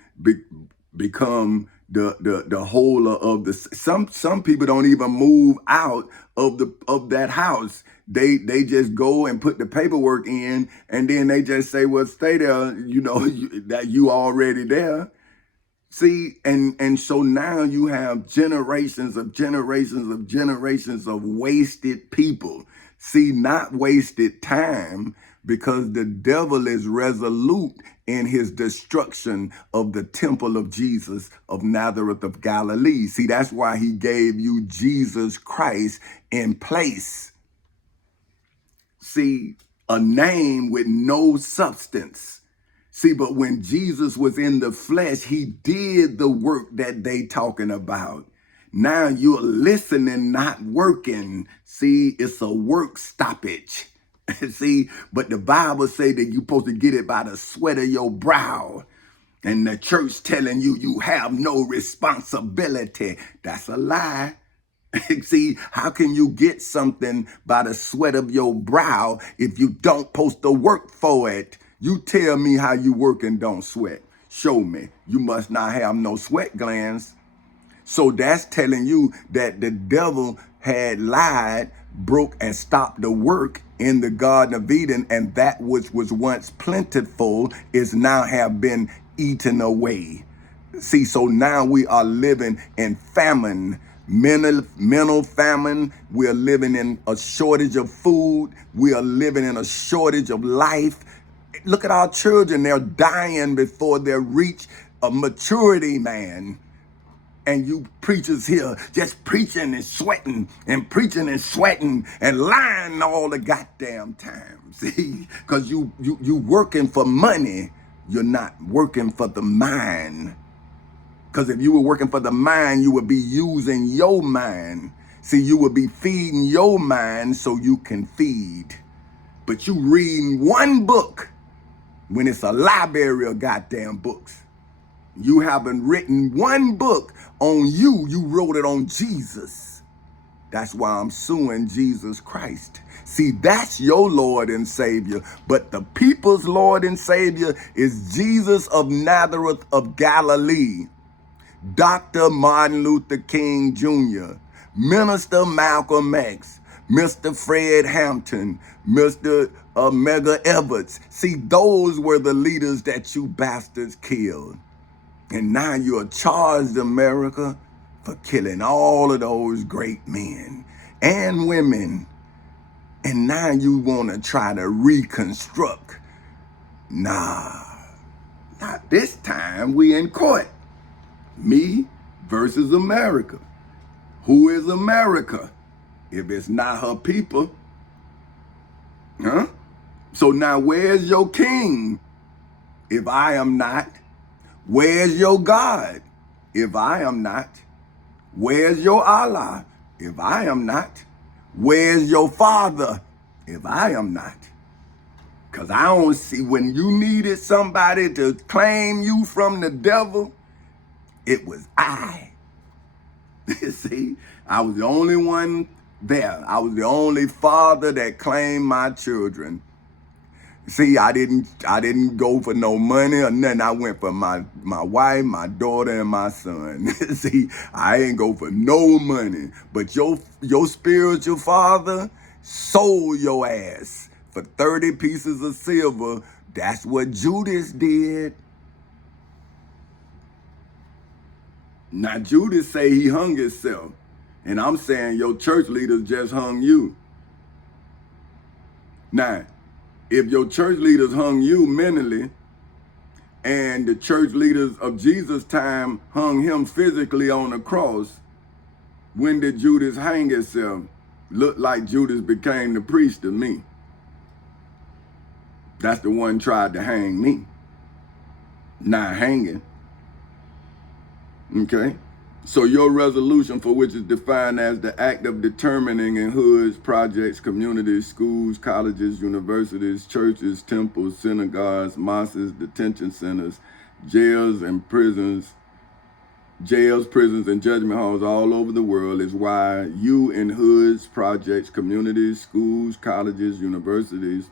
become the holder of the. Some people don't even move out of that house. They just go and put the paperwork in, and then they just say, well, stay there, that you already there. See, and so now you have generations of wasted people. See, not wasted time, because the devil is resolute in his destruction of the temple of Jesus of Nazareth of Galilee. See, that's why he gave you Jesus Christ in place. See, a name with no substance. See, but when Jesus was in the flesh, he did the work that they talking about. Now you're listening, not working. See, it's a work stoppage. See, but the Bible say that you're supposed to get it by the sweat of your brow. And the church telling you you have no responsibility. That's a lie. See, how can you get something by the sweat of your brow if you don't post the work for it? You tell me how you work and don't sweat. Show me. You must not have no sweat glands. So that's telling you that the devil had lied, broke, and stopped the work in the Garden of Eden, and that which was once plentiful is now have been eaten away. See, so now we are living in famine, mental famine. We are living in a shortage of food. We are living in a shortage of life. Look at our children. They're dying before they reach a maturity, man. And you preachers here just preaching and sweating and preaching and sweating and lying all the goddamn time. See, because you working for money. You're not working for the mind. Because if you were working for the mind, you would be using your mind. See, you would be feeding your mind so you can feed. But you reading one book when it's a library of goddamn books. You haven't written one book on you. You wrote it on Jesus. That's why I'm suing Jesus Christ. See, that's your Lord and Savior. But the people's Lord and Savior is Jesus of Nazareth of Galilee. Dr. Martin Luther King Jr., Minister Malcolm X, Mr. Fred Hampton, Mr. Medgar Evers. See, those were the leaders that you bastards killed. And now you're charged, America, for killing all of those great men and women. And now you want to try to reconstruct. Nah, not this time. We in court. Me versus America. Who is America if it's not her people? Huh? So now where's your king if I am not? Where's your God if I am not? Where's your Allah if I am not? Where's your Father if I am not? Because I don't see, when you needed somebody to claim you from the devil, it was I. See, I was the only one there. I was the only father that claimed my children. See, I didn't go for no money or nothing. I went for my wife, my daughter, and my son. See, I ain't go for no money. But your spiritual father sold your ass for 30 pieces of silver. That's what Judas did. Now, Judas say he hung himself. And I'm saying your church leaders just hung you. Now, if your church leaders hung you mentally, and the church leaders of Jesus' time hung him physically on the cross, when did Judas hang himself? Looked like Judas became the priest to me. That's the one tried to hang me. Not hanging. Okay? So your resolution, for which is defined as the act of determining in hoods, projects, communities, schools, colleges, universities, churches, temples, synagogues, mosques, detention centers, jails, prisons, and judgment halls all over the world, is why you in hoods, projects, communities, schools, colleges, universities,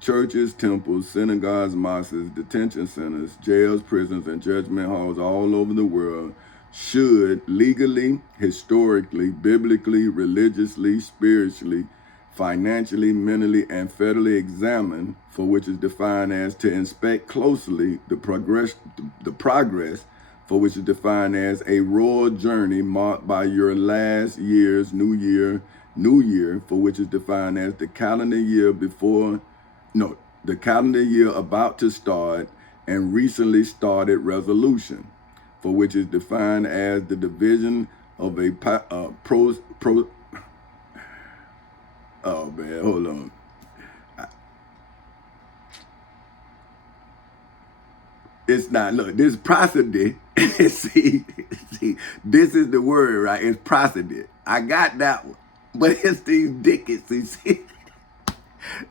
churches, temples, synagogues, mosques, detention centers, jails, prisons, and judgment halls all over the world should legally, historically, biblically, religiously, spiritually, financially, mentally, and federally examine, for which is defined as to inspect closely the progress, for which is defined as a royal journey marked by your last year's new year, for which is defined as the calendar year before, no, the calendar year about to start and recently started resolution, for which is defined as the division of a oh man, hold on. It's not, look, this prosody, see, this is the word, right? It's prosody. I got that one. But it's these dickets, you see?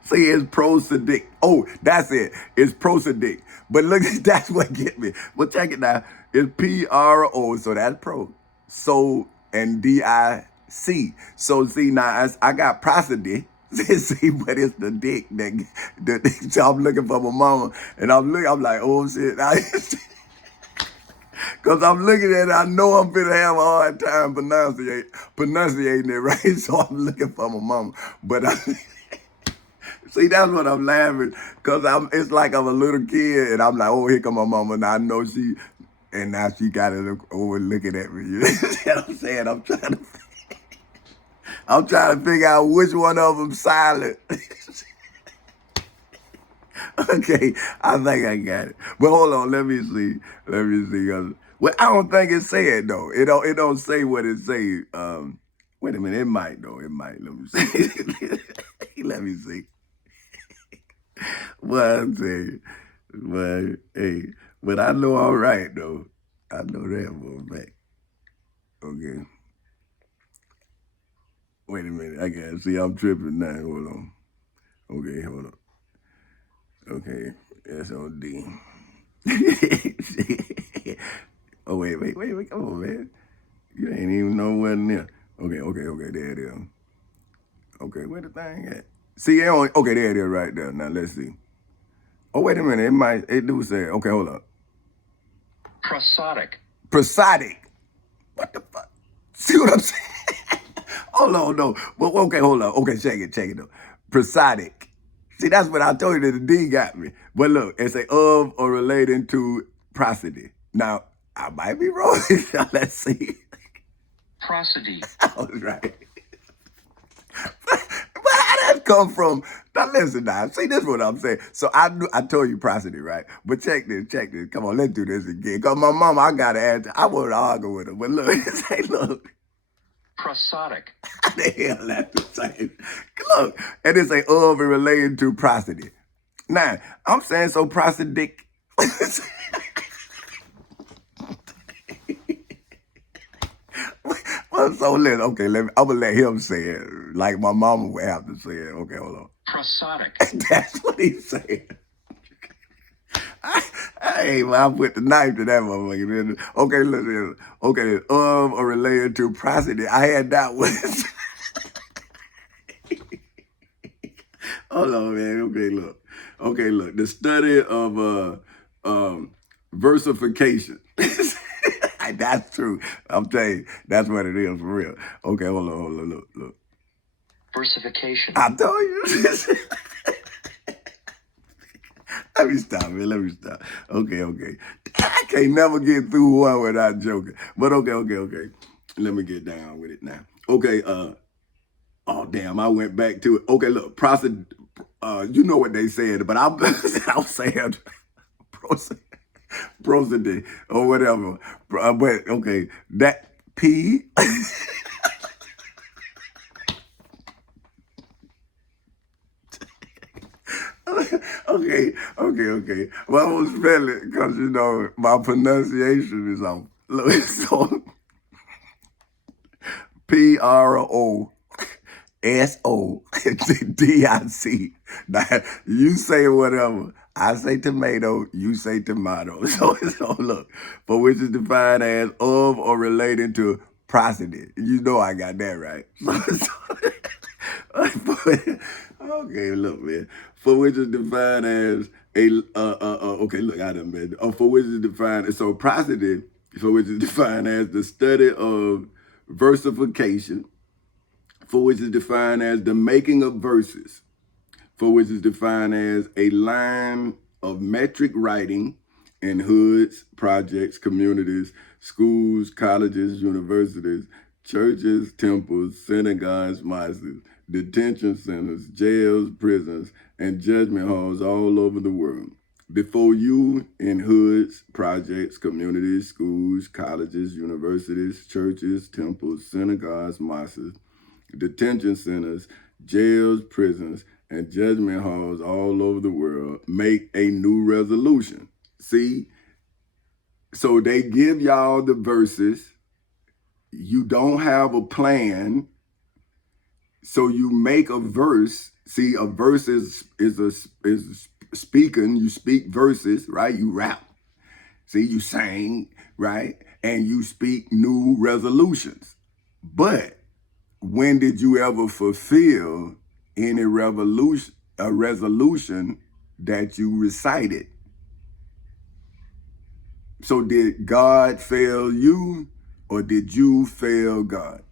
See, it's prosodic. Oh, that's it. It's prosodic. But look, that's what get me. Well, check it now. It's P-R-O, so that's pro. So, and D-I-C. So, see, now I got prosody. See, but it's the dick that so I'm looking for my mama, and I'm like, oh shit. Because I'm looking at it, I know I'm gonna have a hard time pronunciating it right. So I'm looking for my mama. But see, that's what I'm laughing, because it's like I'm a little kid, and I'm like, oh, here come my mama, and I know and now she got it over looking at me. You know what I'm saying? I'm trying to figure out which one of them silent. Okay, I think I got it. But hold on, let me see. Well, I don't think it said though. It don't say what it say. Wait a minute, it might though. It might. Let me see. Let me see. Well, I'm saying, but hey, but I know all right though. I know that for a fact. Okay. Wait a minute. I got see. I'm tripping now. Hold on. Okay, hold on. Okay, S-O-D. Oh, wait. Come on, man. You ain't even nowhere near. Okay, there it is. Okay, where the thing at? See, okay, there it is right there. Now, let's see. Oh, wait a minute. It do say, okay, hold up. Prosodic. What the fuck? See what I'm saying? Hold on, no. But okay, hold on. Okay, check it though. Prosodic. See, that's what I told you that the D got me. But look, it's a of or relating to prosody. Now, I might be wrong. Let's see. Prosody. I was right. But how that come from? Now listen now. See, this is what I'm saying. So I told you prosody, right? But check this. Come on, let's do this again. Because my mama, I got to answer. I want to argue with her. But look, say, look. Prosodic. The hell that's the same. Look, and it's a of and related to prosody. Now, I'm saying so prosodic. Well, so listen, okay, I'm gonna let him say it like my mama would have to say it. Okay, hold on. Prosodic. That's what he said. Hey, well, I put the knife to that motherfucker. Okay, listen. Okay, of or related to prosody. I had that one. Hold on, man. Okay, look. The study of versification. That's true. I'm telling you, that's what it is for real. Okay, hold on, look. Versification. I told you. Let me stop. Okay. I can't never get through one without joking. But okay. Let me get down with it now. Okay, oh damn, I went back to it. Okay, look, you know what they said, but I'm saying prosody or whatever. But okay, that P. okay. Well, I was spelling because my pronunciation is off. Look, so PROSODIC. Now you say whatever. I say tomato, you say tomato. So look, for which is defined as of or related to prosody. You know I got that right. Okay, look, man. For which is defined as okay, look, I done been. For which is defined, so prosody, for which is defined as the study of versification, for which is defined as the making of verses, for which is defined as a line of metric writing in hoods, projects, communities, schools, colleges, universities, churches, temples, synagogues, mosques, detention centers, jails, prisons, and judgment halls all over the world. Before you in hoods, projects, communities, schools, colleges, universities, churches, temples, synagogues, mosques, detention centers, jails, prisons, and judgment halls all over the world, make a new resolution. See? So they give y'all the verses. You don't have a plan. So you make a verse. See, a verse is speaking. You speak verses, right? You rap. See, you sing, right? And you speak new resolutions. But when did you ever fulfill any resolution that you recited? So did God fail you or did you fail God?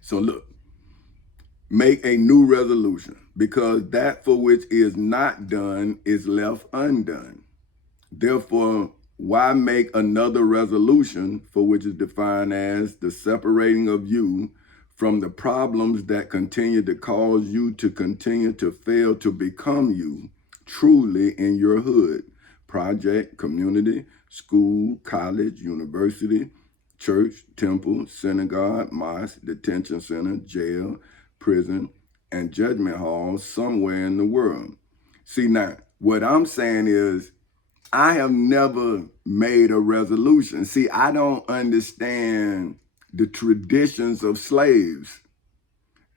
So look, make a new resolution, because that for which is not done is left undone. Therefore, why make another resolution for which is defined as the separating of you from the problems that continue to cause you to continue to fail to become you truly in your hood, project, community, school, college, university, church, temple, synagogue, mosque, detention center, jail, prison, and judgment hall somewhere in the world? See, now, what I'm saying is, I have never made a resolution. See, I don't understand the traditions of slaves.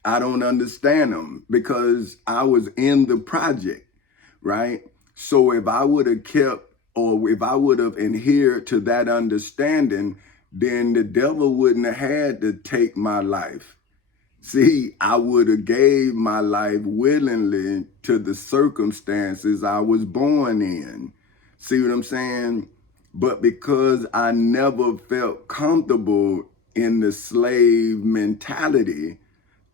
I don't understand them because I was in the project, right? So if I would have kept, or if I would have adhered to that understanding, then the devil wouldn't have had to take my life. See, I would have gave my life willingly to the circumstances I was born in. See what I'm saying? But because I never felt comfortable in the slave mentality,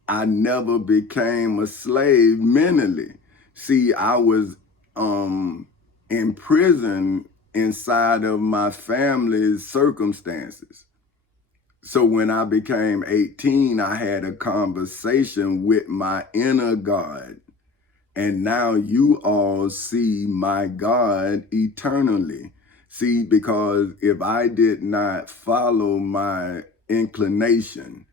I never became a slave mentally. See, I was imprisoned inside of my family's circumstances. So when I became 18, I had a conversation with my inner God. And now you all see my God eternally. See, because if I did not follow my inclination,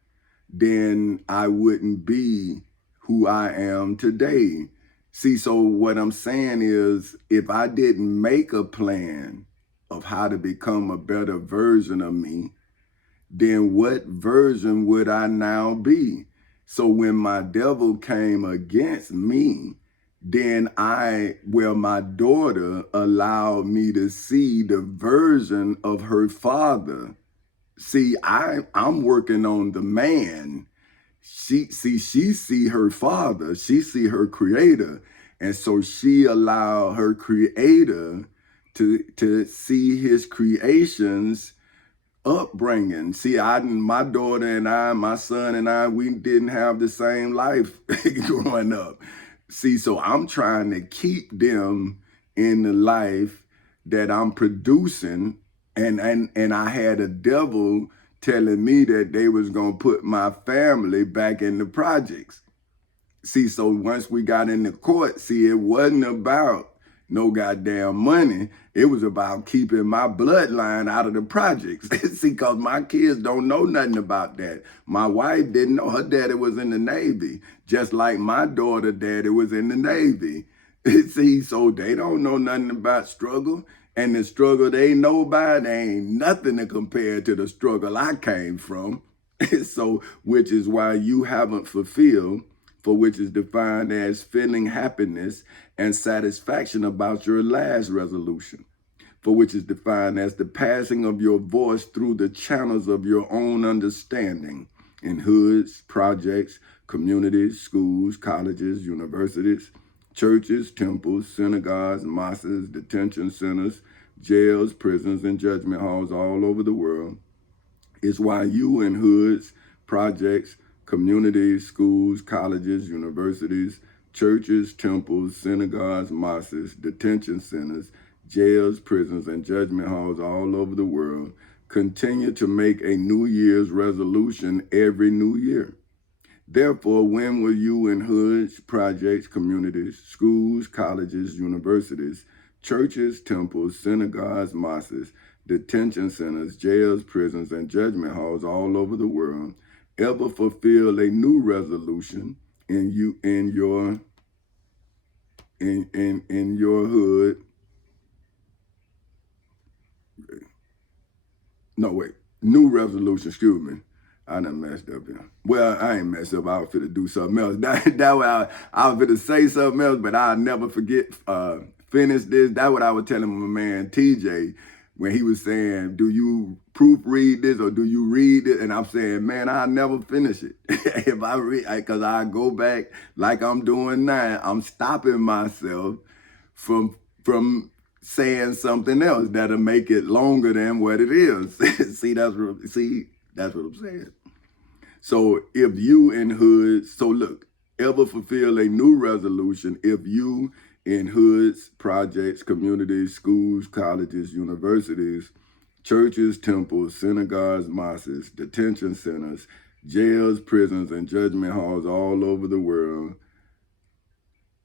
then I wouldn't be who I am today. See, so what I'm saying is, if I didn't make a plan of how to become a better version of me, then what version would I now be? So when my devil came against me, then my daughter allowed me to see the version of her father. See, I'm working on the man. She see her father, she see her creator. And so she allowed her creator to see his creations upbringing. See, my daughter and my son and I, we didn't have the same life growing up. See, so I'm trying to keep them in the life that I'm producing, and I had a devil telling me that they was gonna put my family back in the projects. See, so once we got in the court, see, it wasn't about no goddamn money. It was about keeping my bloodline out of the projects. See, because my kids don't know nothing about that. My wife didn't know. Her daddy was in the Navy, just like my daughter daddy was in the Navy. See, so they don't know nothing about struggle. And the struggle they know about ain't nothing to compare to the struggle I came from. So, which is why you haven't fulfilled, for which is defined as feeling happiness and satisfaction about your last resolution, for which is defined as the passing of your voice through the channels of your own understanding in hoods, projects, communities, schools, colleges, universities, churches, temples, synagogues, mosques, detention centers, jails, prisons, and judgment halls all over the world. It's why you in hoods, projects, communities, schools, colleges, universities, churches, temples, synagogues, mosques, detention centers, jails, prisons, and judgment halls all over the world continue to make a New Year's resolution every new year. Therefore, when will you in hoods, projects, communities, schools, colleges, universities, churches, temples, synagogues, mosques, detention centers, jails, prisons, and judgment halls all over the world ever fulfill a new resolution in your hood? No, wait. New resolution, excuse me. I done messed up here. Well, I ain't messed up. I was finna do something else. That way I was finna say something else, but I'll never forget, finish this. That's what I was telling my man TJ when he was saying, do you proofread this or do you read it? And I'm saying, man, I'll never finish it. If I read, because I go back like I'm doing now, I'm stopping myself from saying something else that'll make it longer than what it is. See, that's what I'm saying. So if you in hoods, so look, ever fulfill a new resolution if you in hoods, projects, communities, schools, colleges, universities, churches, temples, synagogues, mosques, detention centers, jails, prisons, and judgment halls all over the world,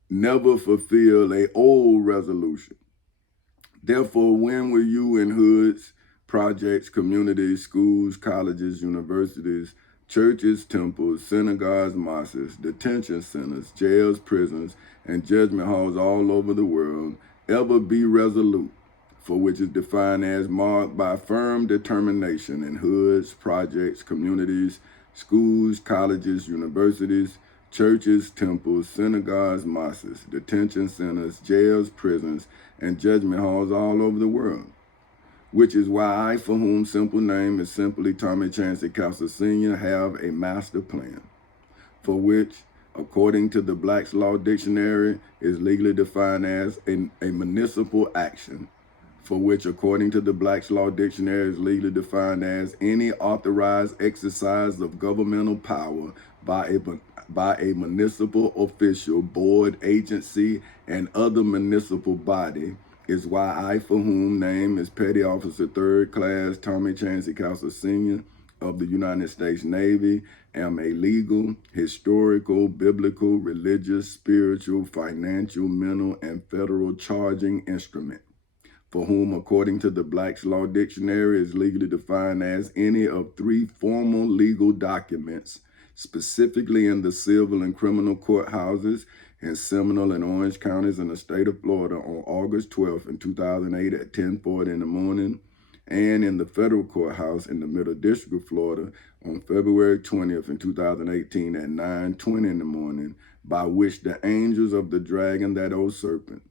never fulfill a old resolution. Therefore, when will you in hoods, projects, communities, schools, colleges, universities, churches, temples, synagogues, mosques, detention centers, jails, prisons, and judgment halls all over the world ever be resolute, for which is defined as marked by firm determination in hoods, projects, communities, schools, colleges, universities, churches, temples, synagogues, mosques, detention centers, jails, prisons, and judgment halls all over the world. Which is why I, for whom simple name is simply Tommy Chancey Castle Sr., have a master plan, for which, according to the Black's Law Dictionary, is legally defined as a municipal action, for which, according to the Black's Law Dictionary, is legally defined as any authorized exercise of governmental power by a municipal official, board, agency, and other municipal body. Is why I, for whom name is Petty Officer 3rd Class Tommy Chancey Castle Sr. of the United States Navy, am a legal, historical, biblical, religious, spiritual, financial, mental, and federal charging instrument, for whom, according to the Black's Law Dictionary, is legally defined as any of 3 formal legal documents, specifically in the civil and criminal courthouses in Seminole and Orange counties in the state of Florida on August 12th in 2008 at 10:40 in the morning, and in the federal courthouse in the Middle District of Florida on February 20th in 2018 at 9:20 in the morning, by which the angels of the dragon, that old serpent,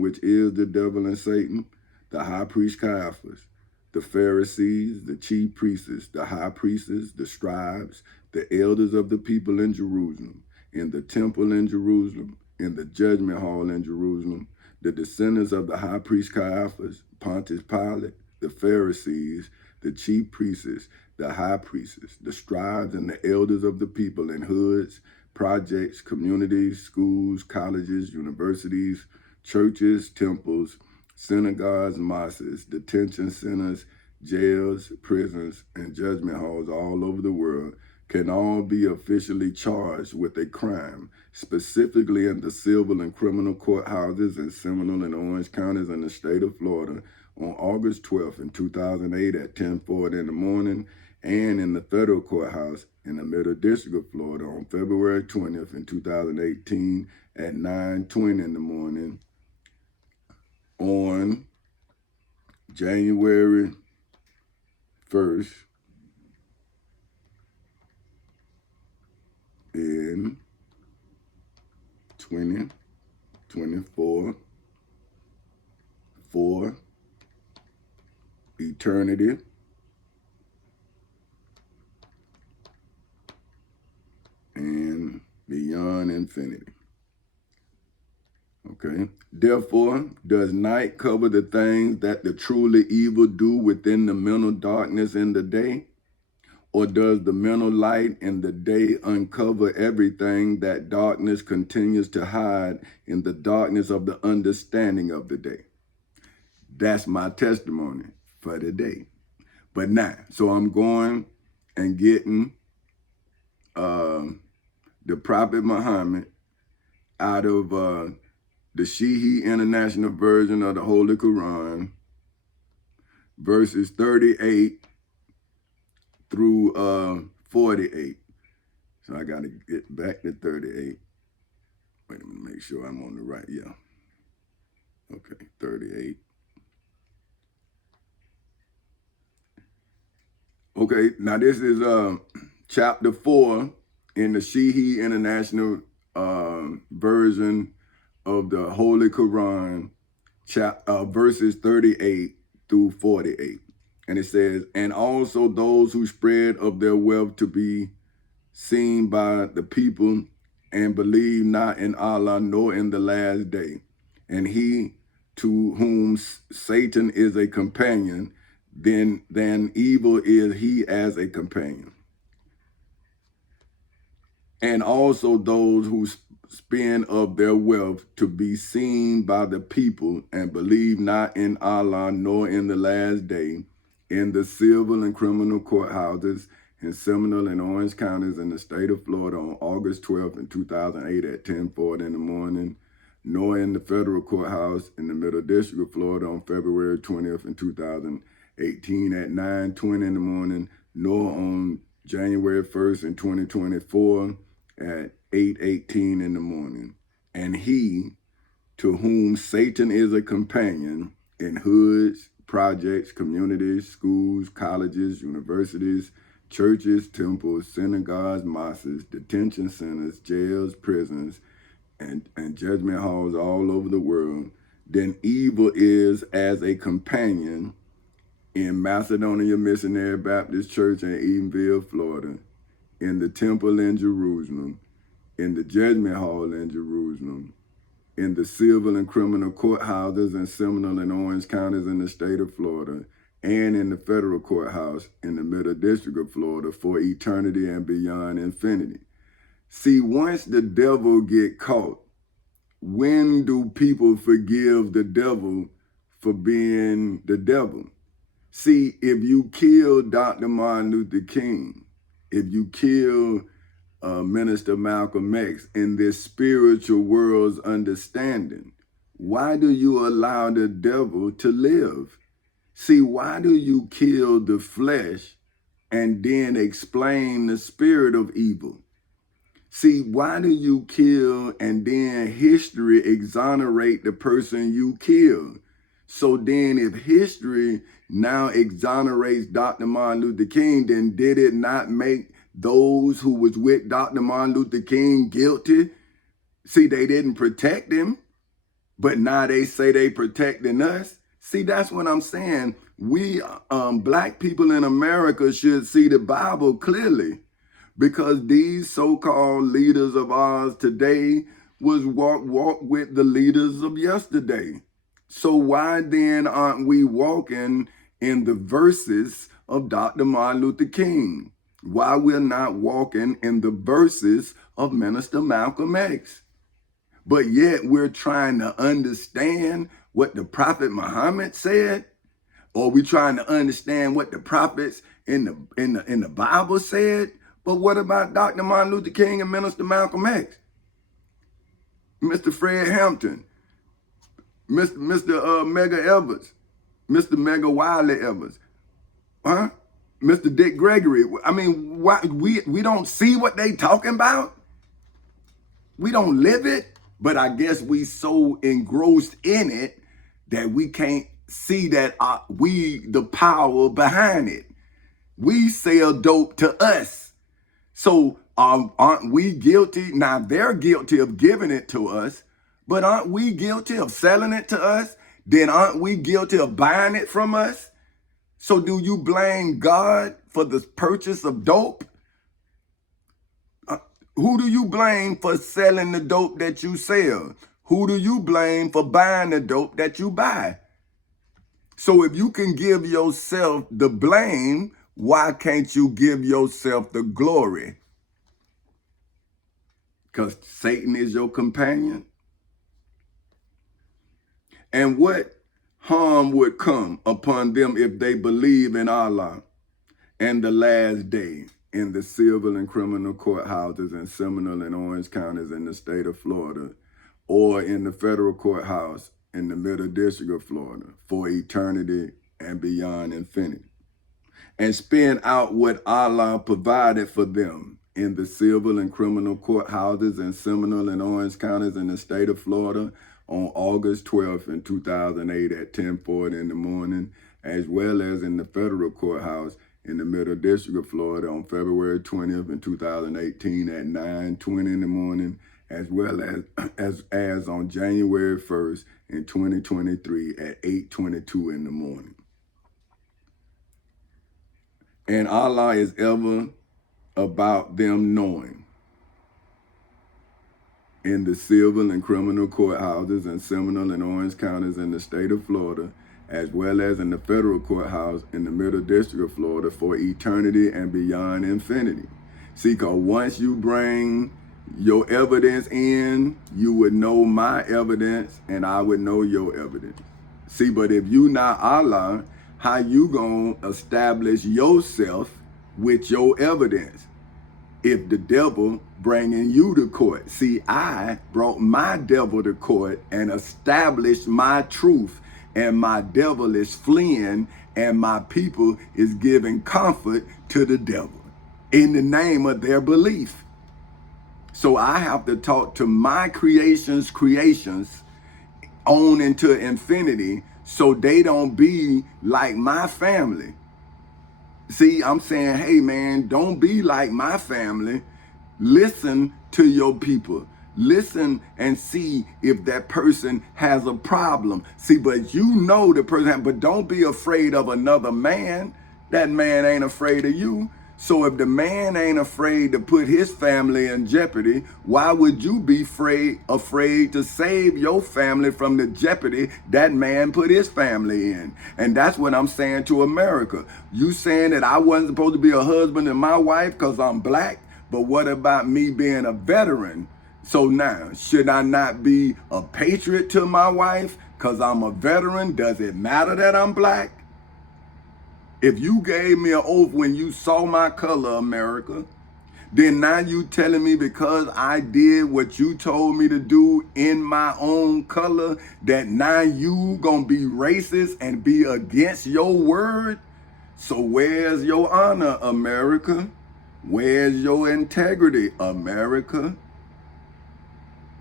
which is the devil and Satan, the high priest Caiaphas, the Pharisees, the chief priests, the high priests, the scribes, the elders of the people in Jerusalem, in the temple in Jerusalem, in the judgment hall in Jerusalem, the descendants of the high priest Caiaphas, Pontius Pilate, the Pharisees, the chief priests, the high priests, the scribes, and the elders of the people in hoods, projects, communities, schools, colleges, universities, churches, temples, synagogues, mosques, detention centers, jails, prisons, and judgment halls all over the world can all be officially charged with a crime, specifically in the civil and criminal courthouses in Seminole and Orange counties in the state of Florida on August 12th in 2008 at 10:40 in the morning, and in the federal courthouse in the Middle District of Florida on February 20th in 2018 at 9:20 in the morning on January 1st in 2024 for eternity and beyond infinity. Okay. Therefore, does night cover the things that the truly evil do within the mental darkness in the day? Or does the mental light in the day uncover everything that darkness continues to hide in the darkness of the understanding of the day? That's my testimony for today. But now, so I'm going and getting the Prophet Muhammad out of the Shihi International Version of the Holy Quran, verses 38 through 48. So I got to get back to 38. Wait a minute, make sure I'm on the right. Yeah. Okay, 38. Okay, now this is chapter 4 in the Shihi International Version of the Holy Quran, verses 38 through 48. And it says, and also those who spread of their wealth to be seen by the people and believe not in Allah nor in the last day. And he to whom Satan is a companion, then evil is he as a companion. And also those who spend of their wealth to be seen by the people and believe not in Allah nor in the last day, in the civil and criminal courthouses in Seminole and Orange counties in the state of Florida on August 12th in 2008 at 10:40 in the morning, nor in the federal courthouse in the Middle District of Florida on February 20th in 2018 at 9:20 in the morning, nor on January 1st in 2024 at 8:18 in the morning. And he to whom Satan is a companion in hoods, projects, communities, schools, colleges, universities, churches, temples, synagogues, mosques, detention centers, jails, prisons, and judgment halls all over the world, then evil is as a companion in Macedonia Missionary Baptist Church in Edenville, Florida, in the temple in Jerusalem, in the judgment hall in Jerusalem, in the civil and criminal courthouses in Seminole and Orange counties in the state of Florida, and in the federal courthouse in the Middle District of Florida for eternity and beyond infinity. See, once the devil get caught, when do people forgive the devil for being the devil? See, if you kill Dr. Martin Luther King, if you kill Minister Malcolm X in this spiritual world's understanding, why do you allow the devil to live? See, why do you kill the flesh and then explain the spirit of evil? See, why do you kill and then history exonerate the person you killed? So then if history now exonerates Dr. Martin Luther King, then did it not make those who was with Dr. Martin Luther King guilty? See, they didn't protect him, but now they say they protecting us. See, that's what I'm saying. We black people in America should see the Bible clearly, because these so-called leaders of ours today was walk with the leaders of yesterday. So why then aren't we walking in the verses of Dr. Martin Luther King? Why we're not walking in the verses of Minister Malcolm X? But yet we're trying to understand what the Prophet Muhammad said, or we trying to understand what the prophets in the Bible said. But what about Dr. Martin Luther King and Minister Malcolm X? Mr. Fred Hampton, Mr. Medgar Evers, Mr. Medgar Wiley Evers, huh? Mr. Dick Gregory. I mean, why we don't see what they talking about? We don't live it. But I guess we so engrossed in it that we can't see that we the power behind it. We sell dope to us. So aren't we guilty? Now they're guilty of giving it to us, but aren't we guilty of selling it to us? Then aren't we guilty of buying it from us? So do you blame God for the purchase of dope? Who do you blame for selling the dope that you sell? Who do you blame for buying the dope that you buy? So if you can give yourself the blame, why can't you give yourself the glory? Because Satan is your companion. And what harm would come upon them if they believe in Allah and the last day in the civil and criminal courthouses in Seminole and Orange counties in the state of Florida, or in the federal courthouse in the Middle District of Florida for eternity and beyond infinity, and spend out what Allah provided for them in the civil and criminal courthouses in Seminole and Orange counties in the state of Florida on August 12th in 2008 at 10:40 in the morning, as well as in the federal courthouse in the Middle District of Florida on February 20th in 2018 at 9:20 in the morning, as well as on January 1st in 2023 at 8:22 in the morning. And Allah is ever about them knowing in the civil and criminal courthouses in Seminole and Orange counties in the state of Florida, as well as in the federal courthouse in the Middle District of Florida for eternity and beyond infinity. See, because once you bring your evidence in, you would know my evidence and I would know your evidence. See, but if you not Allah, how you gonna establish yourself with your evidence if the devil bringing you to court? See, I brought my devil to court and established my truth, and my devil is fleeing, and my people is giving comfort to the devil in the name of their belief. So I have to talk to my creations on into infinity so they don't be like my family. See, I'm saying, hey man, don't be like my family. Listen to your people. Listen and see if that person has a problem. See, but you know the person, but don't be afraid of another man. That man ain't afraid of you. So if the man ain't afraid to put his family in jeopardy, why would you be afraid to save your family from the jeopardy that man put his family in? And that's what I'm saying to America. You saying that I wasn't supposed to be a husband to my wife because I'm black, but what about me being a veteran? So now, should I not be a patriot to my wife because I'm a veteran? Does it matter that I'm black? If you gave me an oath when you saw my color, America, then now you telling me because I did what you told me to do in my own color, that now you gonna be racist and be against your word? So where's your honor, America? Where's your integrity, America?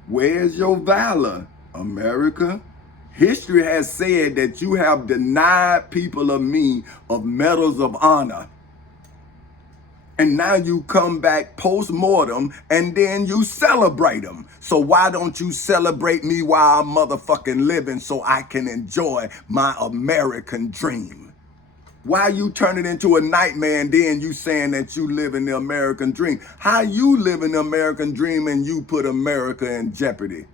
Where's your valor, America? History has said that you have denied people of me of medals of honor. And now you come back post-mortem and then you celebrate them. So why don't you celebrate me while I'm motherfucking living so I can enjoy my American dream? Why you turn it into a nightmare and then you saying that you live in the American dream? How you live in the American dream and you put America in jeopardy?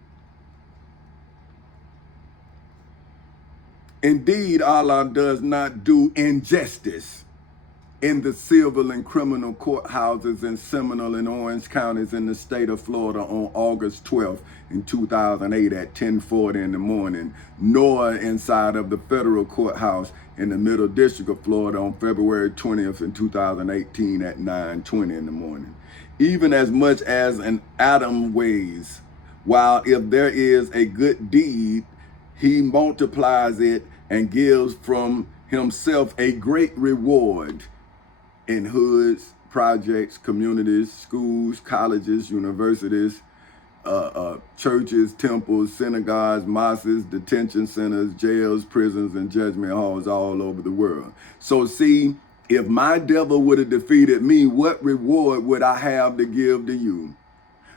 Indeed, Allah does not do injustice in the civil and criminal courthouses in Seminole and Orange counties in the state of Florida on August 12th in 2008 at 10:40 in the morning, nor inside of the federal courthouse in the Middle District of Florida on February 20th in 2018 at 9:20 in the morning. Even as much as an atom weighs, while if there is a good deed, he multiplies it and gives from himself a great reward in hoods, projects, communities, schools, colleges, universities, churches, temples, synagogues, mosques, detention centers, jails, prisons, and judgment halls all over the world. So see, if my devil would have defeated me, what reward would I have to give to you?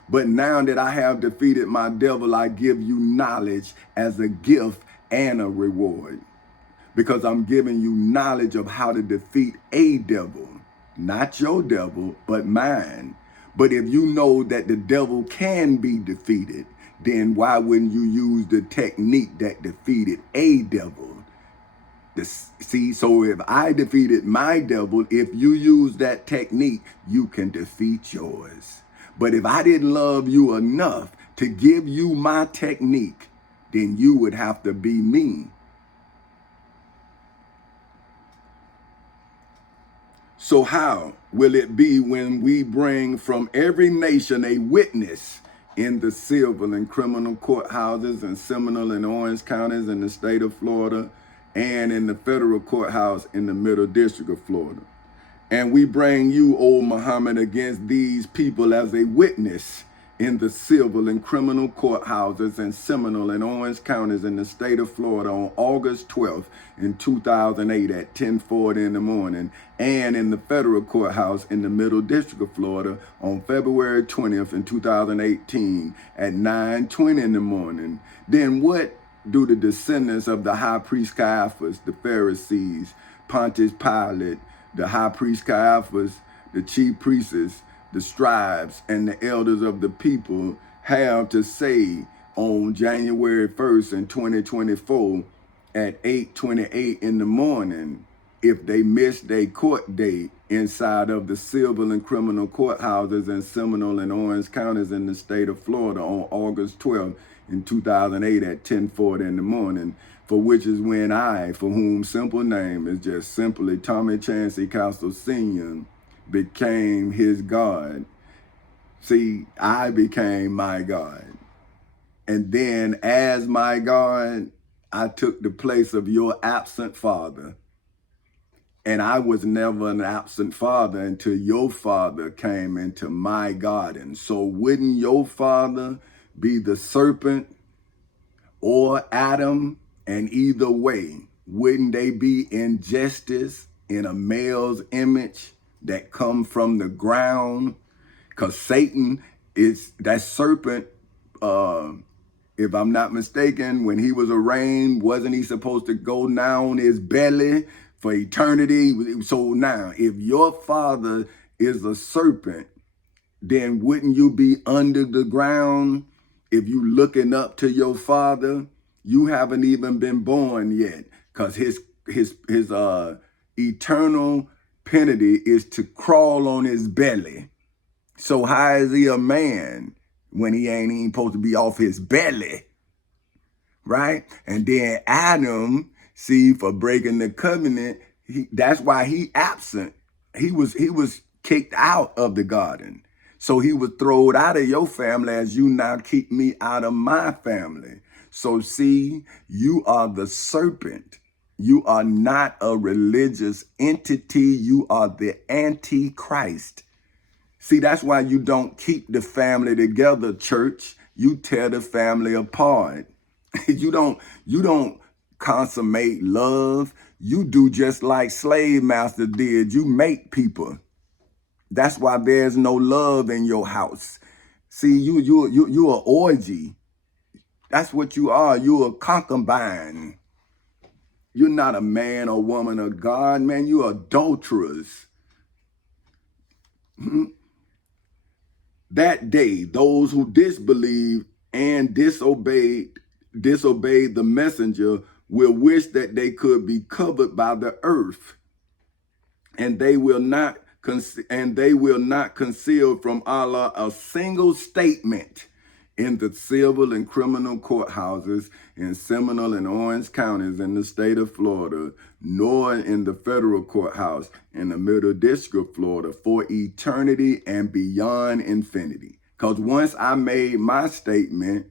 But now that I have defeated my devil, I give you knowledge as a gift and a reward. Because I'm giving you knowledge of how to defeat a devil. Not your devil, but mine. But if you know that the devil can be defeated, then why wouldn't you use the technique that defeated a devil? See, so if I defeated my devil, if you use that technique, you can defeat yours. But if I didn't love you enough to give you my technique, then you would have to be me. So how will it be when we bring from every nation a witness in the civil and criminal courthouses in Seminole and Orange counties in the state of Florida and in the federal courthouse in the Middle District of Florida? And we bring you, O Muhammad, against these people as a witness in the civil and criminal courthouses in Seminole and Orange counties in the state of Florida on August 12th in 2008 at 10:40 in the morning, and in the federal courthouse in the Middle District of Florida on February 20th in 2018 at 9:20 in the morning. Then what do the descendants of the high priest Caiaphas, the Pharisees, Pontius Pilate, the high priest Caiaphas, the chief priests, the scribes, and the elders of the people have to say on January 1st in 2024 at 8:28 in the morning if they missed their court date inside of the civil and criminal courthouses in Seminole and Orange counties in the state of Florida on August 12th in 2008 at 10:40 in the morning, for which is when I, for whom simple name is just simply Tommy Chancey Castle Sr., became his God. See, I became my God. And then as my God, I took the place of your absent father. And I was never an absent father until your father came into my garden. So wouldn't your father be the serpent or Adam? And either way, wouldn't they be injustice in a male's image that come from the ground? Because Satan is that serpent. If I'm not mistaken, when he was arraigned, wasn't he supposed to go now on his belly for eternity? So now, if your father is a serpent, then wouldn't you be under the ground? If you looking up to your father, you haven't even been born yet, because his eternal penalty is to crawl on his belly. So how is he a man when he ain't even supposed to be off his belly, right? And then Adam, see, for breaking the covenant, that's why he absent. He was kicked out of the garden. So he was thrown out of your family as you now keep me out of my family. So see, you are the serpent. You are not a religious entity. You are the Antichrist. See, that's why you don't keep the family together, church. You tear the family apart. You don't consummate love. You do just like slave masters did. You make people. That's why there's no love in your house. See, you're an orgy. That's what you are. You're a concubine. You're not a man or woman of God, man. You're adulterers. That day, those who disbelieved and disobeyed the messenger will wish that they could be covered by the earth, and they will not conceal from Allah a single statement in the civil and criminal courthouses in Seminole and Orange counties in the state of Florida, nor in the federal courthouse in the Middle District of Florida for eternity and beyond infinity. Because once I made my statement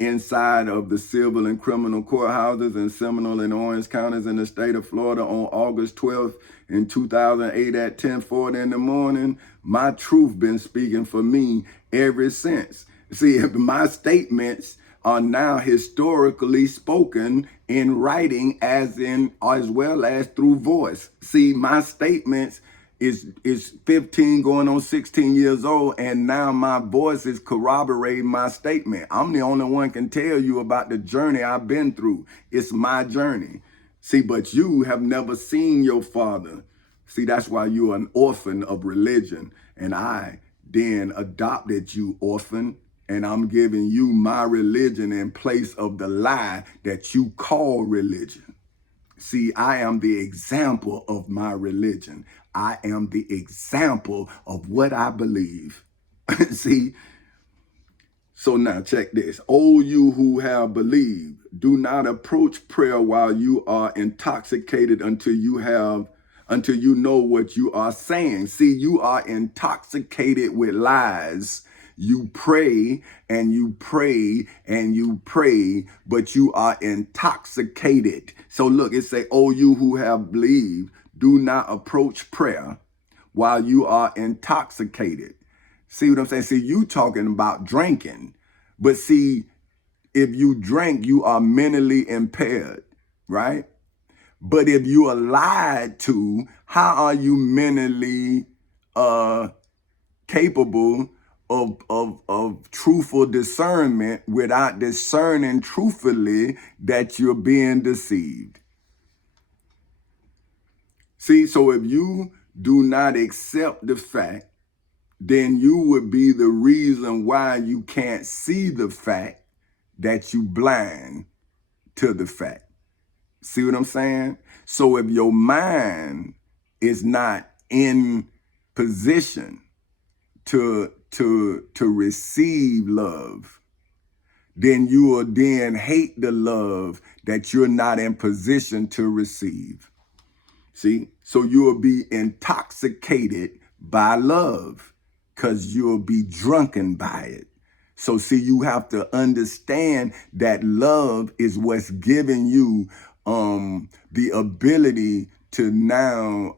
inside of the civil and criminal courthouses in Seminole and Orange counties in the state of Florida on August 12th in 2008 at 10:40 in the morning, my truth been speaking for me ever since. See, my statements are now historically spoken in writing as well as through voice. See, my statements is 15 going on 16 years old, and now my voice is corroborating my statement. I'm the only one can tell you about the journey I've been through. It's my journey. See, but you have never seen your father. See, that's why you're an orphan of religion. And I then adopted you, orphan, and I'm giving you my religion in place of the lie that you call religion. See, I am the example of my religion. I am the example of what I believe. See, so now check this. O you who have believed, do not approach prayer while you are intoxicated until you know what you are saying. See, you are intoxicated with lies. You pray and you pray and you pray, but you are intoxicated. So look, it say, oh, you who have believed, do not approach prayer while you are intoxicated. See what I'm saying? See, you talking about drinking, but see, if you drink, you are mentally impaired, right? But if you are lied to, how are you mentally capable of truthful discernment without discerning truthfully that you're being deceived? See, so if you do not accept the fact, then you would be the reason why you can't see the fact that you blind to the fact. See what I'm saying? So if your mind is not in position to receive love, then you will then hate the love that you're not in position to receive. See? So you will be intoxicated by love because you'll be drunken by it. So see, you have to understand that love is what's giving you the ability to now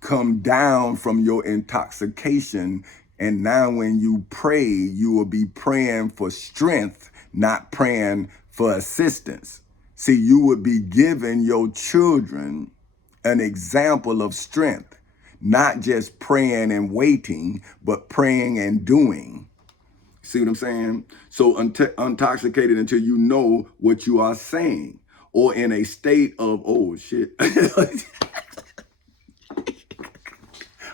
come down from your intoxication. And now when you pray, you will be praying for strength, not praying for assistance. See, you would be giving your children an example of strength, not just praying and waiting, but praying and doing. See what I'm saying? So intoxicated until you know what you are saying, or in a state of, oh shit.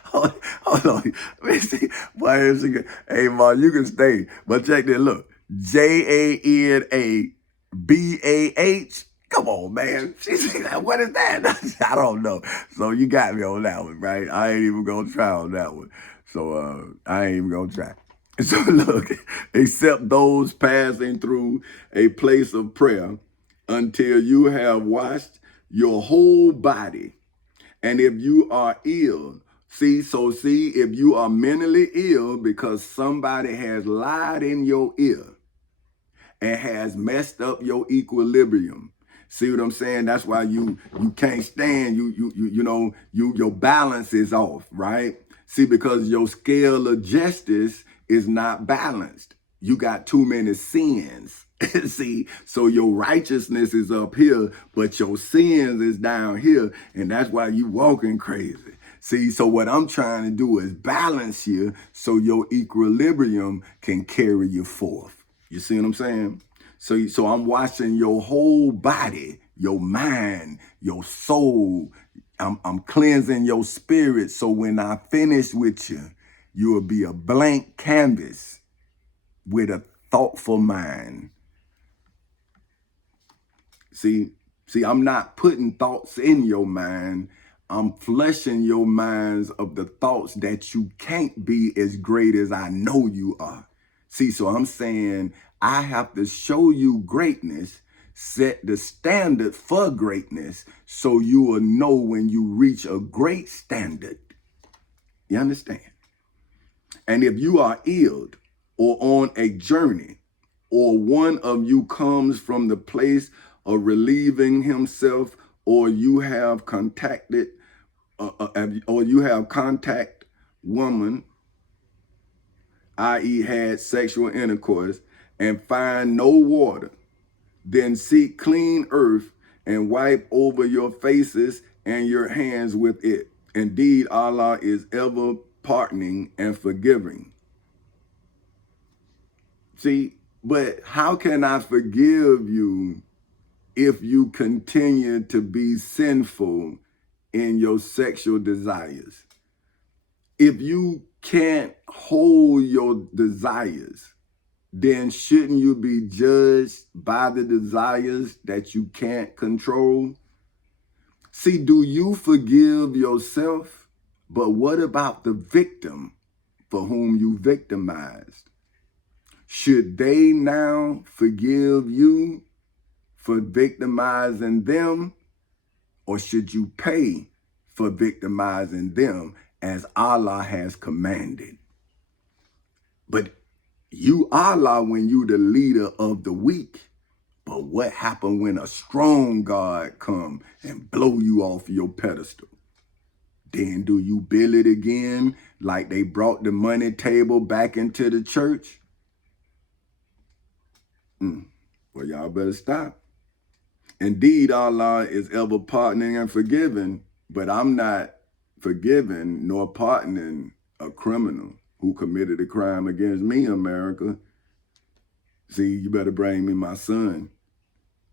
Hold on. Let me see. Hey, Mark, you can stay. But check this. Look. JANABAH. Come on, man. She's like, what is that? I don't know. So you got me on that one, right? I ain't even going to try on that one. So I ain't even going to try. So look, except those passing through a place of prayer until you have washed your whole body. And if you are ill, see, if you are mentally ill because somebody has lied in your ear and has messed up your equilibrium. See what I'm saying? That's why you can't stand, your balance is off, right? See, because your scale of justice is not balanced. You got too many sins. See, so your righteousness is up here, but your sins is down here, and that's why you walking crazy. See, so what I'm trying to do is balance you so your equilibrium can carry you forth. You see what I'm saying? So I'm watching your whole body, your mind, your soul. I'm cleansing your spirit. So when I finish with you, you will be a blank canvas with a thoughtful mind. See, I'm not putting thoughts in your mind. I'm fleshing your minds of the thoughts that you can't be as great as I know you are. See, so I'm saying I have to show you greatness, set the standard for greatness, so you will know when you reach a great standard. You understand? And if you are ill or on a journey, or one of you comes from the place of relieving himself, or you have contacted, or you have contact woman, i.e. had sexual intercourse, and find no water, then seek clean earth and wipe over your faces and your hands with it. Indeed, Allah is ever pardoning and forgiving. See, but how can I forgive you if you continue to be sinful in your sexual desires? If you can't hold your desires, then shouldn't you be judged by the desires that you can't control? See, do you forgive yourself? But what about the victim for whom you victimized? Should they now forgive you for victimizing them? Or should you pay for victimizing them as Allah has commanded? But you Allah when you the leader of the weak. But what happened when a strong God come and blow you off your pedestal? Then do you build it again like they brought the money table back into the church? Well, y'all better stop. Indeed, Allah is ever pardoning and forgiving, but I'm not forgiving nor pardoning a criminal who committed a crime against me, America. See, you better bring me my son.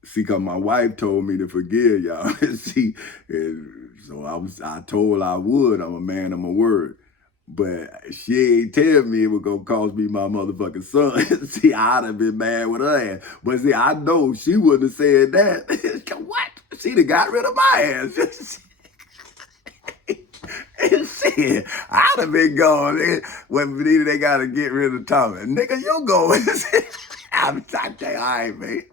See, cause my wife told me to forgive y'all. See, so I told I would. I'm a man of my word. But she ain't tell me it was gonna cost me my motherfucking son. See, I'd have been mad with her ass. But see, I know she wouldn't have said that. What? She'd have got rid of my ass. Shit, I'd have been gone. When they gotta get rid of Tommy. Nigga, you go. I'm trying to tell you, all right, man.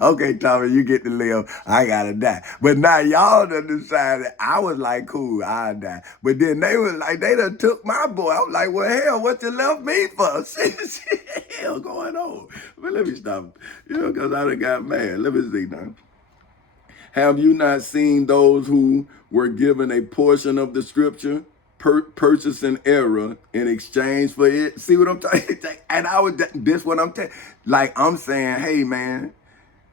Okay, Tommy, you get to live. I gotta die. But now y'all done decided. I was like, cool, I'll die. But then they was like, they done took my boy. I was like, well, hell, what you left me for? Shit, hell going on. But let me stop. Because I done got mad. Let me see now. Have you not seen those who were given a portion of the scripture, purchasing error in exchange for it? See what I'm talking? And this what I'm telling. Like I'm saying, hey man,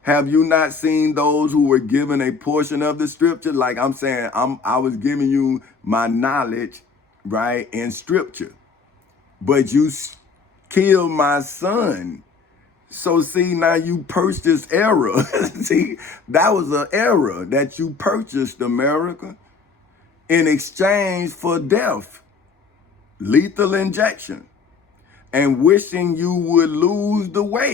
have you not seen those who were given a portion of the scripture? Like I'm saying, I was giving you my knowledge, right, in scripture, but you killed my son. So see, now you purchased error. See, that was an error that you purchased, America, in exchange for death, lethal injection, and wishing you would lose the way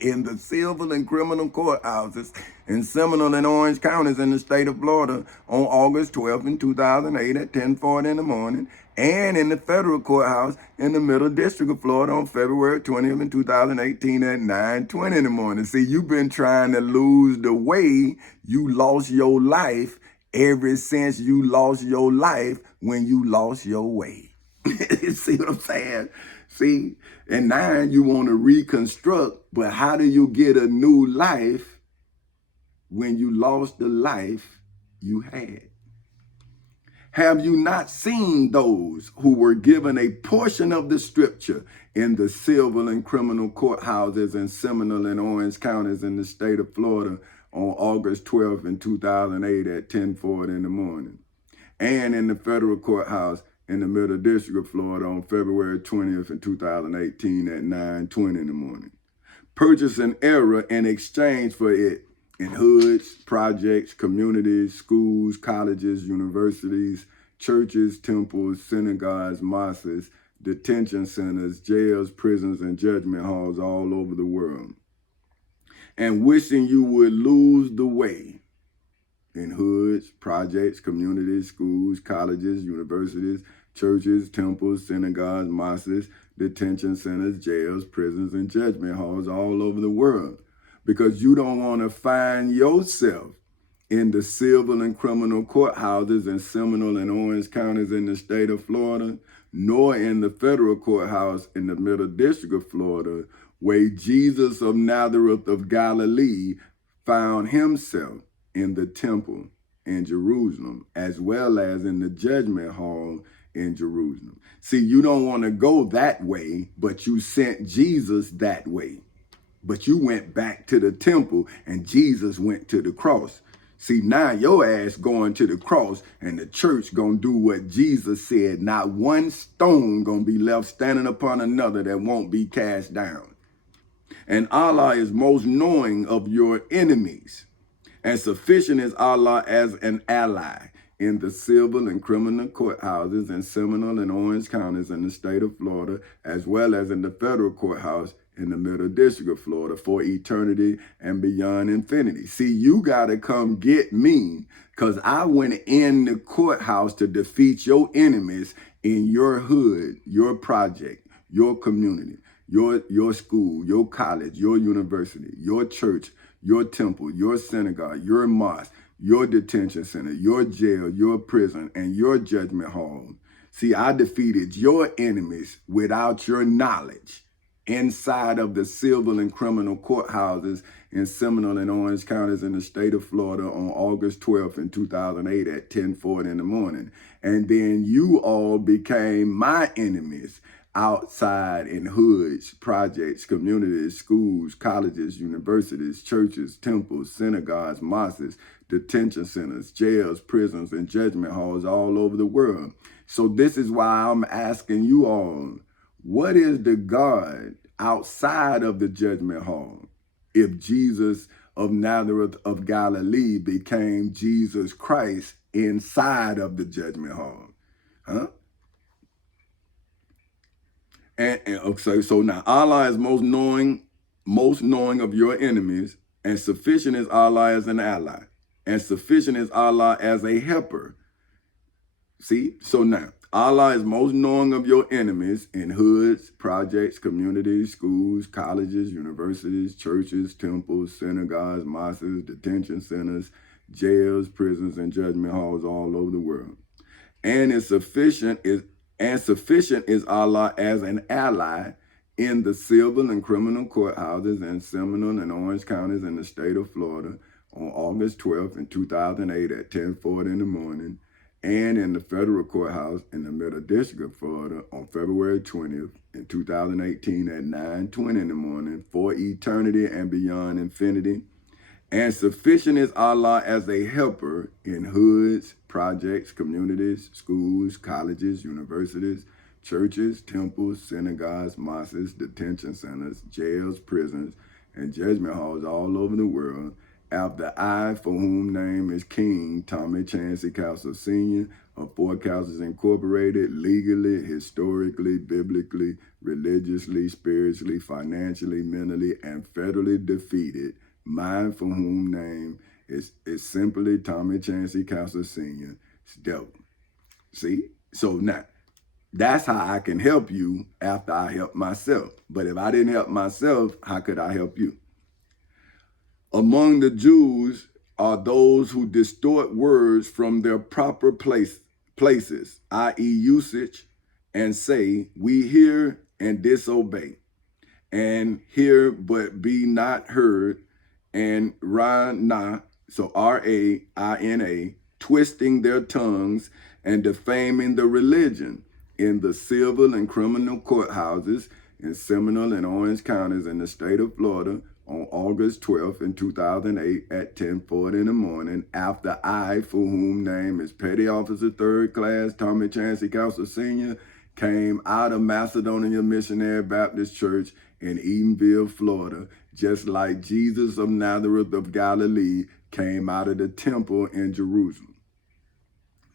in the civil and criminal courthouses in Seminole and Orange counties in the state of Florida on August 12th in 2008 at 10:40 in the morning, and in the federal courthouse in the Middle District of Florida on February 20th in 2018 at 9:20 in the morning. See, you've been trying to lose the way. You lost your life ever since you lost your life when you lost your way. See what I'm saying? See, and now you want to reconstruct, but how do you get a new life when you lost the life you had? Have you not seen those who were given a portion of the scripture in the civil and criminal courthouses in Seminole and Orange counties in the state of Florida on August 12th in 2008 at 10:40 in the morning, and in the federal courthouse in the Middle District of Florida on February 20th in 2018 at 9:20 in the morning, purchasing error in exchange for it in hoods, projects, communities, schools, colleges, universities, churches, temples, synagogues, mosques, detention centers, jails, prisons, and judgment halls all over the world, and wishing you would lose the way in hoods, projects, communities, schools, colleges, universities, churches, temples, synagogues, mosques, detention centers, jails, prisons, and judgment halls all over the world, because you don't want to find yourself in the civil and criminal courthouses in Seminole and Orange counties in the state of Florida, nor in the federal courthouse in the Middle District of Florida, where Jesus of Nazareth of Galilee found himself in the temple in Jerusalem, as well as in the judgment hall in Jerusalem. See, you don't want to go that way, but you sent Jesus that way. But you went back to the temple and Jesus went to the cross. See, now your ass going to the cross and the church gonna do what Jesus said. Not one stone gonna be left standing upon another that won't be cast down. And Allah is most knowing of your enemies. And sufficient is Allah as an ally in the civil and criminal courthouses in Seminole and Orange counties in the state of Florida, as well as in the federal courthouse in the Middle District of Florida for eternity and beyond infinity. See, you got to come get me because I went in the courthouse to defeat your enemies in your hood, your project, your community, your school, your college, your university, your church, your temple, your synagogue, your mosque, your detention center, your jail, your prison, and your judgment hall. See, I defeated your enemies without your knowledge inside of the civil and criminal courthouses in Seminole and Orange counties in the state of Florida on August 12th in 2008 at 10:40 in the morning. And then you all became my enemies outside in hoods, projects, communities, schools, colleges, universities, churches, temples, synagogues, mosques, detention centers, jails, prisons, and judgment halls all over the world. So this is why I'm asking you all, what is the God outside of the judgment hall if Jesus of Nazareth of Galilee became Jesus Christ inside of the judgment hall? Huh? And okay, so now Allah is most knowing of your enemies, and sufficient is Allah as an ally, and sufficient is Allah as a helper. See, so now Allah is most knowing of your enemies in hoods, projects, communities, schools, colleges, universities, churches, temples, synagogues, mosques, detention centers, jails, prisons, and judgment halls all over the world. And sufficient is Allah as an ally in the civil and criminal courthouses in Seminole and Orange counties in the state of Florida on August 12th in 2008 at 10:40 in the morning, and in the federal courthouse in the Middle District of Florida on February 20th in 2018 at 9:20 in the morning for eternity and beyond infinity. And sufficient is Allah as a helper in hoods, projects, communities, schools, colleges, universities, churches, temples, synagogues, mosques, detention centers, jails, prisons, and judgment halls all over the world, after I, for whom name is King Tommy Chancey Castle Sr. of Four Castles Incorporated, legally, historically, biblically, religiously, spiritually, financially, mentally, and federally defeated, mine for whom name is simply Tommy Chancey Castle Sr. It's devil. See? So now, that's how I can help you after I help myself. But if I didn't help myself, how could I help you? Among the Jews are those who distort words from their proper places, i.e. usage, and say, we hear and disobey, and hear but be not heard, and Rana, so R-A-I-N-A, twisting their tongues and defaming the religion in the civil and criminal courthouses in Seminole and Orange counties in the state of Florida on August 12th in 2008 at 10:40 in the morning, after I, for whom name is Petty Officer 3rd Class Tommy Chancey Castle Sr., came out of Macedonia Missionary Baptist Church in Edenville, Florida, just like Jesus of Nazareth of Galilee came out of the temple in Jerusalem.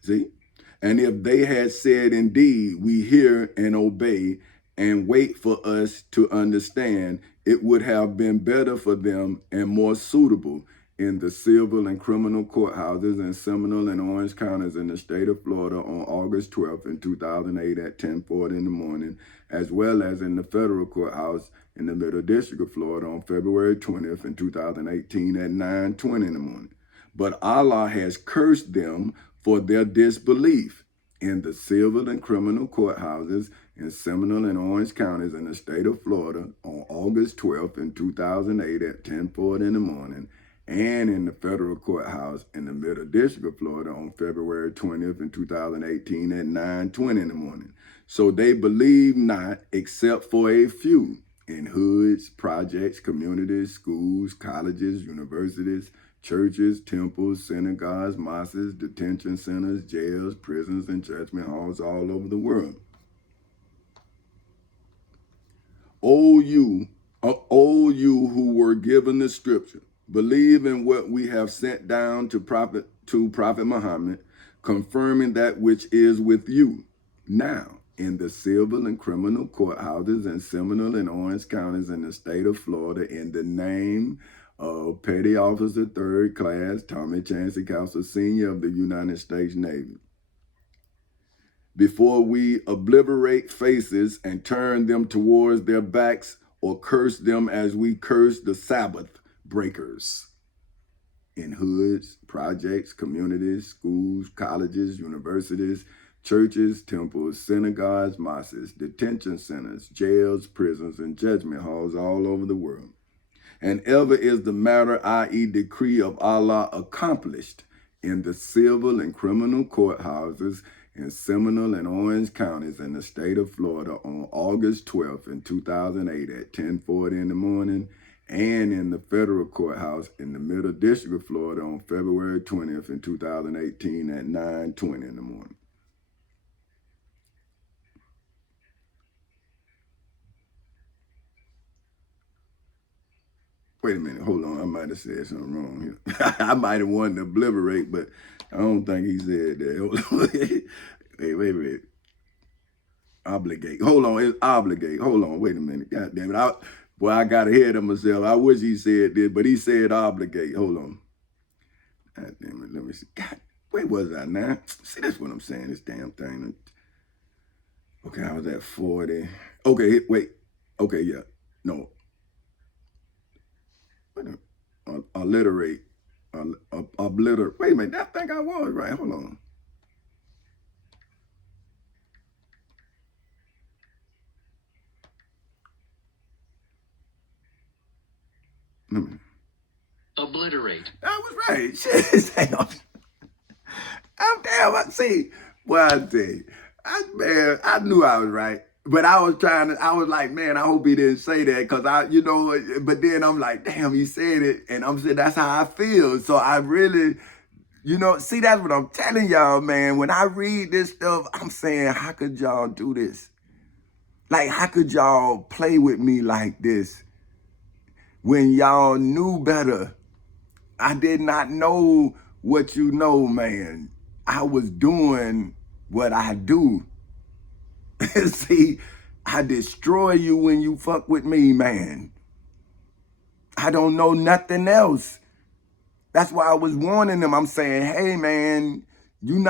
See? And if they had said, indeed, we hear and obey and wait for us to understand, it would have been better for them and more suitable in the civil and criminal courthouses in Seminole and Orange counties in the state of Florida on August 12th in 2008 at 10:40 in the morning, as well as in the federal courthouse in the Middle District of Florida on February 20th in 2018 at 9:20 in the morning. But Allah has cursed them for their disbelief in the civil and criminal courthouses in Seminole and Orange counties in the state of Florida on August 12th in 2008 at 10:40 in the morning, and in the federal courthouse in the Middle District of Florida on February 20th in 2018 at 9:20 in the morning. So they believe not, except for a few, in hoods, projects, communities, schools, colleges, universities, churches, temples, synagogues, mosques, detention centers, jails, prisons, and judgment halls all over the world. O you who were given the scripture, believe in what we have sent down to Prophet Muhammad, confirming that which is with you. Now, in the civil and criminal courthouses in Seminole and Orange counties in the state of Florida, in the name of Petty Officer 3rd Class Tommy Chancey Castle Sr. of the United States Navy. Before we obliterate faces and turn them towards their backs or curse them as we curse the Sabbath breakers in hoods, projects, communities, schools, colleges, universities, churches, temples, synagogues, mosques, detention centers, jails, prisons, and judgment halls all over the world. And ever is the matter, i.e. decree of Allah, accomplished in the civil and criminal courthouses in Seminole and Orange counties in the state of Florida on August 12th in 2008 at 10:40 in the morning, and in the federal courthouse in the Middle District of Florida on February 20th in 2018 at 9:20 in the morning. Wait a minute, hold on. I might have said something wrong here. I might have wanted to obliterate, but I don't think he said that. Hold on. Wait. Obligate. Hold on, it's obligate. Hold on, wait a minute. God damn it. I got ahead of myself. I wish he said this, but he said obligate. Hold on. God damn it, let me see. God, where was I now? See, that's what I'm saying, this damn thing. Okay, I was at 40. Okay, wait. Okay, yeah. No. Alliterate. Obliterate. Wait a minute, I think I was right. Hold on. Obliterate. I was right. Shit, I'm damn. See, well, I tell you, I knew I was right. But I was like, man, I hope he didn't say that, because but then I'm like, damn, he said it. And I'm saying, that's how I feel. So I really, see, that's what I'm telling y'all, man. When I read this stuff, I'm saying, how could y'all do this? Like, how could y'all play with me like this when y'all knew better? I did not know what you know, man. I was doing what I do. See, I destroy you when you fuck with me, man. I don't know nothing else. That's why I was warning them. I'm saying, hey, man, you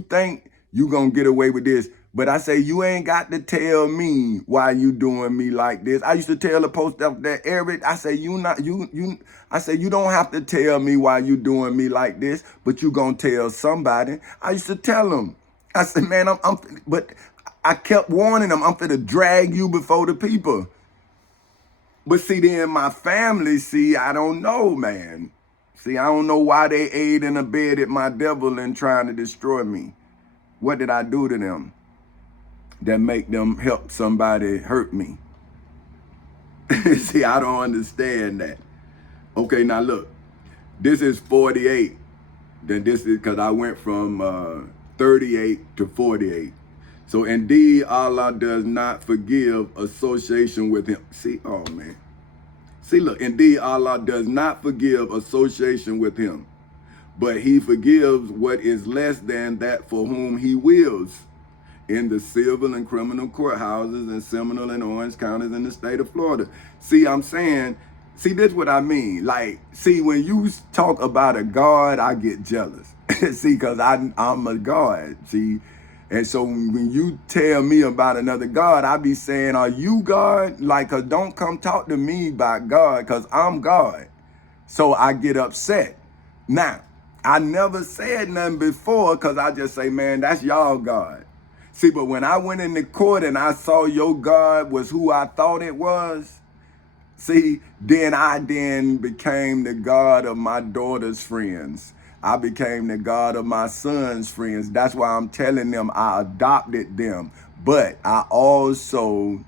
think you gonna get away with this, but I say, you ain't got to tell me why you doing me like this. I used to tell the post up there, Eric, I say, I say, you don't have to tell me why you doing me like this, but you gonna tell somebody. I used to tell them. I said, man, but I kept warning them, I'm finna drag you before the people. But see, then my family, I don't know, man. See, I don't know why they aid and abetted my devil in trying to destroy me. What did I do to them that make them help somebody hurt me? See, I don't understand that. Okay, now look, this is 48. Then this is because I went from 38 to 48. So indeed, Allah does not forgive association with him. See, oh man. See, look, indeed, Allah does not forgive association with him, but he forgives what is less than that for whom he wills, in the civil and criminal courthouses in Seminole and Orange counties in the state of Florida. See, I'm saying, see, this is what I mean. Like, see, when you talk about a God, I get jealous. See, because I'm a God, see. And so when you tell me about another God, I be saying, are you God? Like, cause don't come talk to me about God, because I'm God. So I get upset. Now, I never said nothing before, because I just say, man, that's y'all God. See, but when I went into court and I saw your God was who I thought it was, See, then I became the God of my daughter's friends. I became the God of my son's friends. That's why I'm telling them I adopted them. But I also,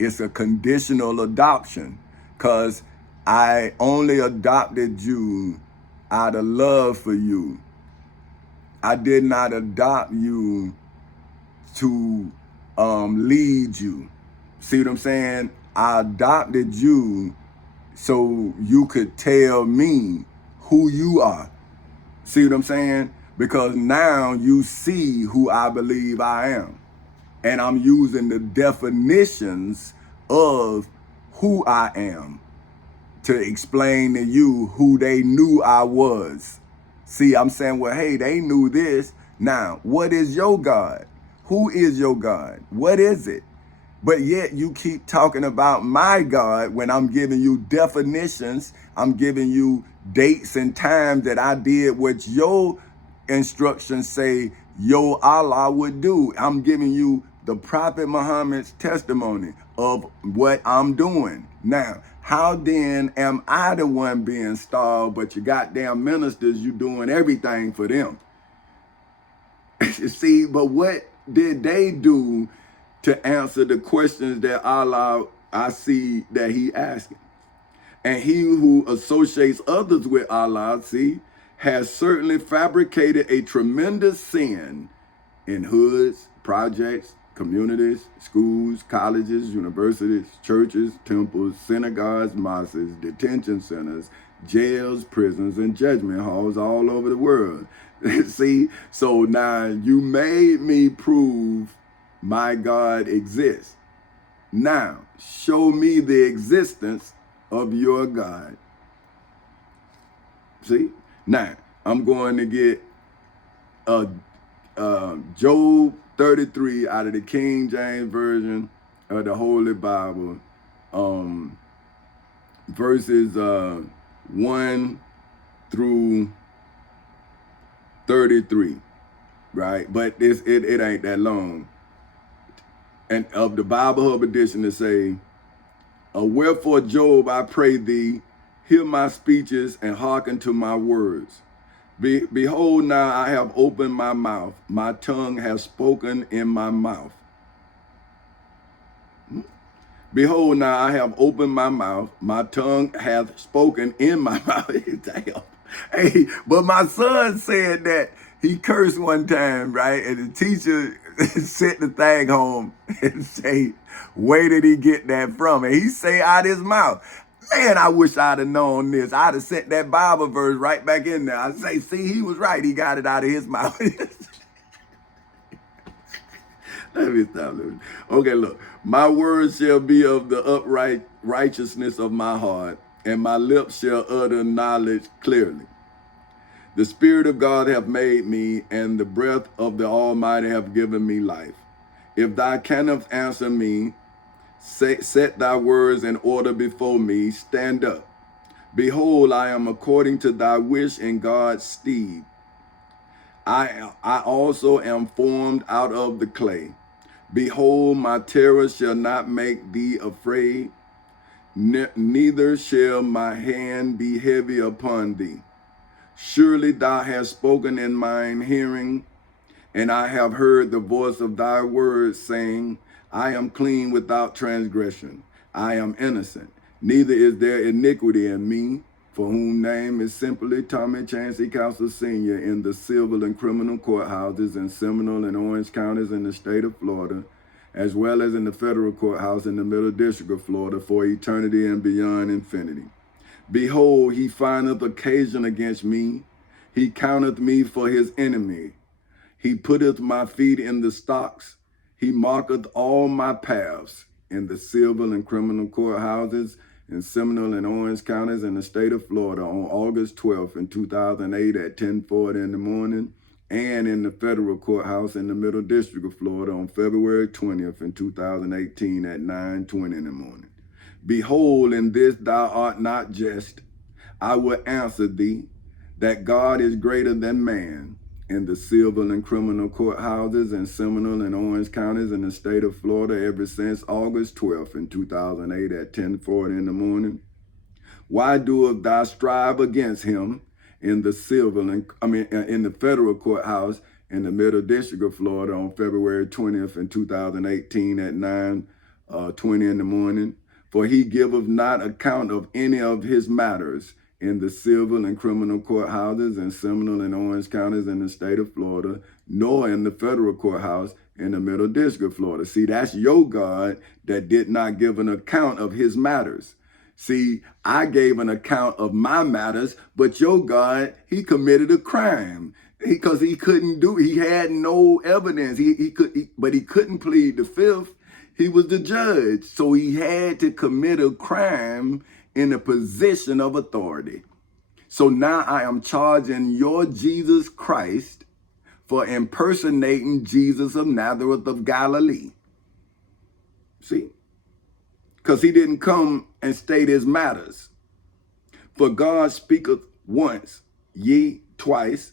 it's a conditional adoption, because I only adopted you out of love for you. I did not adopt you to lead you. See what I'm saying? I adopted you so you could tell me who you are. See what I'm saying? Because now you see who I believe I am. And I'm using the definitions of who I am to explain to you who they knew I was. See, I'm saying, well, hey, they knew this. Now, what is your God? Who is your God? What is it? But yet you keep talking about my God when I'm giving you definitions. I'm giving you dates and times that I did what your instructions say your Allah would do. I'm giving you the Prophet Muhammad's testimony of what I'm doing. Now, how then am I the one being starved, but your goddamn ministers, you doing everything for them? See, but what did they do to answer the questions that Allah, I see that he asking? And he who associates others with Allah, see, has certainly fabricated a tremendous sin in hoods, projects, communities, schools, colleges, universities, churches, temples, synagogues, mosques, detention centers, jails, prisons, and judgment halls all over the world. See, so now you made me prove my God exists. Now, show me the existence of your God. See? Now, I'm going to get Job 33 out of the King James Version of the Holy Bible, verses 1 through 33, right? But it ain't that long. And of the Bible Hub edition to say, wherefore, Job, I pray thee, hear my speeches and hearken to my words. Behold, now I have opened my mouth. My tongue has spoken in my mouth. Behold, now I have opened my mouth. My tongue hath spoken in my mouth. Damn. Hey, but my son said that he cursed one time, right? And the teacher sent the thing home and say, where did he get that from? And he say out his mouth. Man, I wish I'd have known this. I'd have sent that Bible verse right back in there. I say, see, he was right. He got it out of his mouth. Let me stop. Okay, look. My words shall be of the upright righteousness of my heart, and my lips shall utter knowledge clearly. The Spirit of God hath made me, and the breath of the Almighty hath given me life. If thou canst answer me, set thy words in order before me. Stand up. Behold, I am according to thy wish in God's stead. I also am formed out of the clay. Behold, my terror shall not make thee afraid, neither shall my hand be heavy upon thee. Surely thou hast spoken in mine hearing, and I have heard the voice of thy words, saying, I am clean without transgression. I am innocent. Neither is there iniquity in me, for whom name is simply Tommy Chancey Counsel Sr. in the civil and criminal courthouses in Seminole and Orange counties in the state of Florida, as well as in the federal courthouse in the Middle District of Florida for eternity and beyond infinity. Behold, he findeth occasion against me. He counteth me for his enemy. He putteth my feet in the stocks. He marketh all my paths in the civil and criminal courthouses in Seminole and Orange counties in the state of Florida on August 12th in 2008 at 10:40 in the morning, and in the federal courthouse in the Middle District of Florida on February 20th in 2018 at 9:20 in the morning. Behold, in this thou art not just. I will answer thee, that God is greater than man, in the civil and criminal courthouses in Seminole and Orange counties in the state of Florida ever since August 12th in 2008 at 10:40 in the morning? Why doeth thou strive against him in the in the federal courthouse in the Middle District of Florida on February 20th in 2018 at 9:20 in the morning? For he giveth not account of any of his matters in the civil and criminal courthouses in Seminole and Orange counties in the state of Florida, nor in the federal courthouse in the Middle District of Florida. See, that's your God that did not give an account of his matters. See, I gave an account of my matters, but your God, he committed a crime because he had no evidence. But he couldn't plead the fifth. He was the judge. So he had to commit a crime in a position of authority. So now I am charging your Jesus Christ for impersonating Jesus of Nazareth of Galilee. See? Because he didn't come and state his matters. For God speaketh once, ye twice,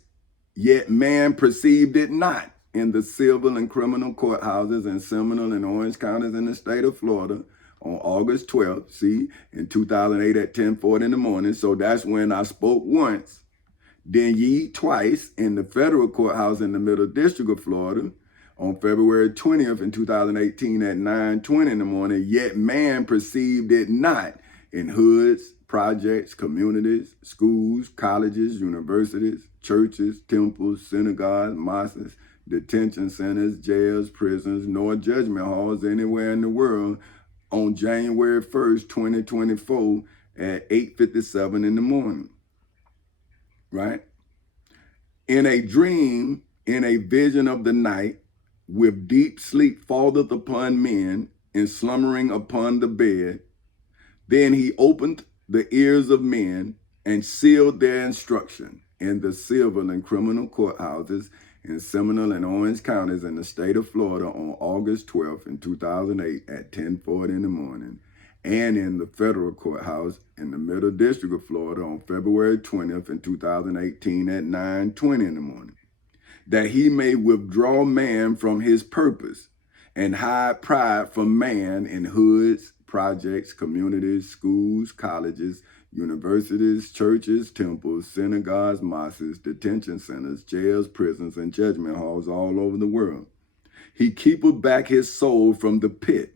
yet man perceived it not in the civil and criminal courthouses in Seminole and Orange counties in the state of Florida on August 12th, see, in 2008 at 10:40 in the morning. So that's when I spoke once. Then ye twice in the federal courthouse in the Middle District of Florida on February 20th in 2018 at 9:20 in the morning, yet man perceived it not in hoods, projects, communities, schools, colleges, universities, churches, temples, synagogues, mosques, detention centers, jails, prisons, nor judgment halls anywhere in the world on January 1st, 2024 at 8:57 in the morning, right? In a dream, in a vision of the night, with deep sleep falleth upon men, and slumbering upon the bed. Then he opened the ears of men and sealed their instruction in the civil and criminal courthouses in Seminole and Orange counties in the state of Florida on August 12th in 2008 at 10:40 in the morning, and in the federal courthouse in the Middle District of Florida on February 20th in 2018 at 9:20 in the morning, that he may withdraw man from his purpose and hide pride from man in hoods, projects, communities, schools, colleges, universities, churches, temples, synagogues, mosques, detention centers, jails, prisons, and judgment halls all over the world. He keepeth back his soul from the pit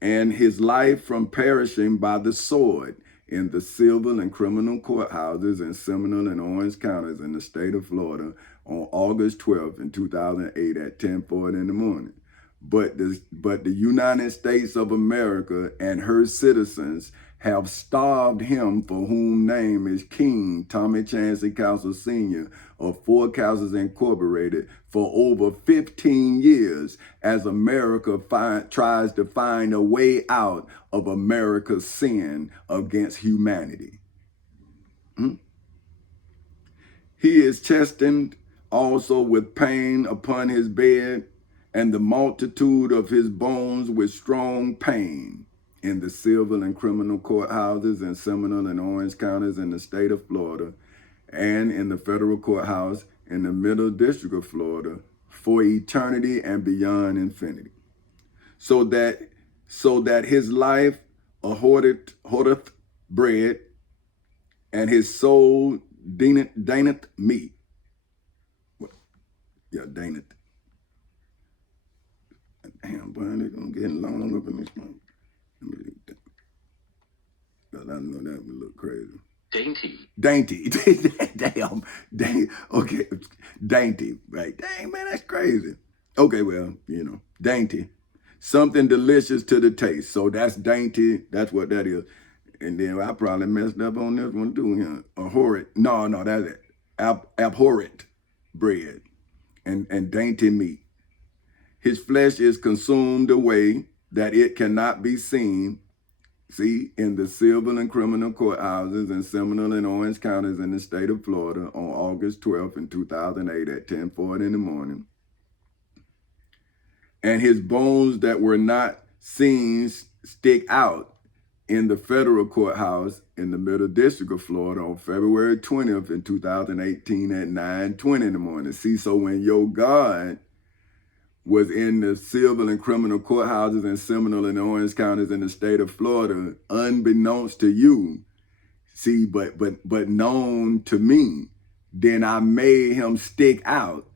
and his life from perishing by the sword in the civil and criminal courthouses in Seminole and Orange counties in the state of Florida on August 12th in 2008 at 10:40 in the morning. But the United States of America and her citizens have starved him for whom name is King Tommy Chancey Council Sr. of Four Councils Incorporated for over 15 years as America tries to find a way out of America's sin against humanity. He is chastened also with pain upon his bed, and the multitude of his bones with strong pain in the civil and criminal courthouses in Seminole and Orange counties in the state of Florida, and in the federal courthouse in the Middle District of Florida for eternity and beyond infinity. So that his life hoardeth bread, and his soul deineth meat. Deineth. Damn, boy, they're gonna get long up in this one. Because I know that would look crazy. Dainty. Damn. Okay. Dainty. Right. Dang, man, that's crazy. Okay, well, dainty. Something delicious to the taste. So that's dainty. That's what that is. And then I probably messed up on this one too. No, that's it. Abhorrent bread and dainty meat. His flesh is consumed away that it cannot be seen. See, in the civil and criminal courthouses in Seminole and Orange counties in the state of Florida on August 12th in 2008 at 10:40 in the morning. And his bones that were not seen stick out in the federal courthouse in the Middle District of Florida on February 20th in 2018 at 9:20 in the morning. See, so when your God was in the civil and criminal courthouses in Seminole and Orange counties in the state of Florida, unbeknownst to you, see, but known to me, then I made him stick out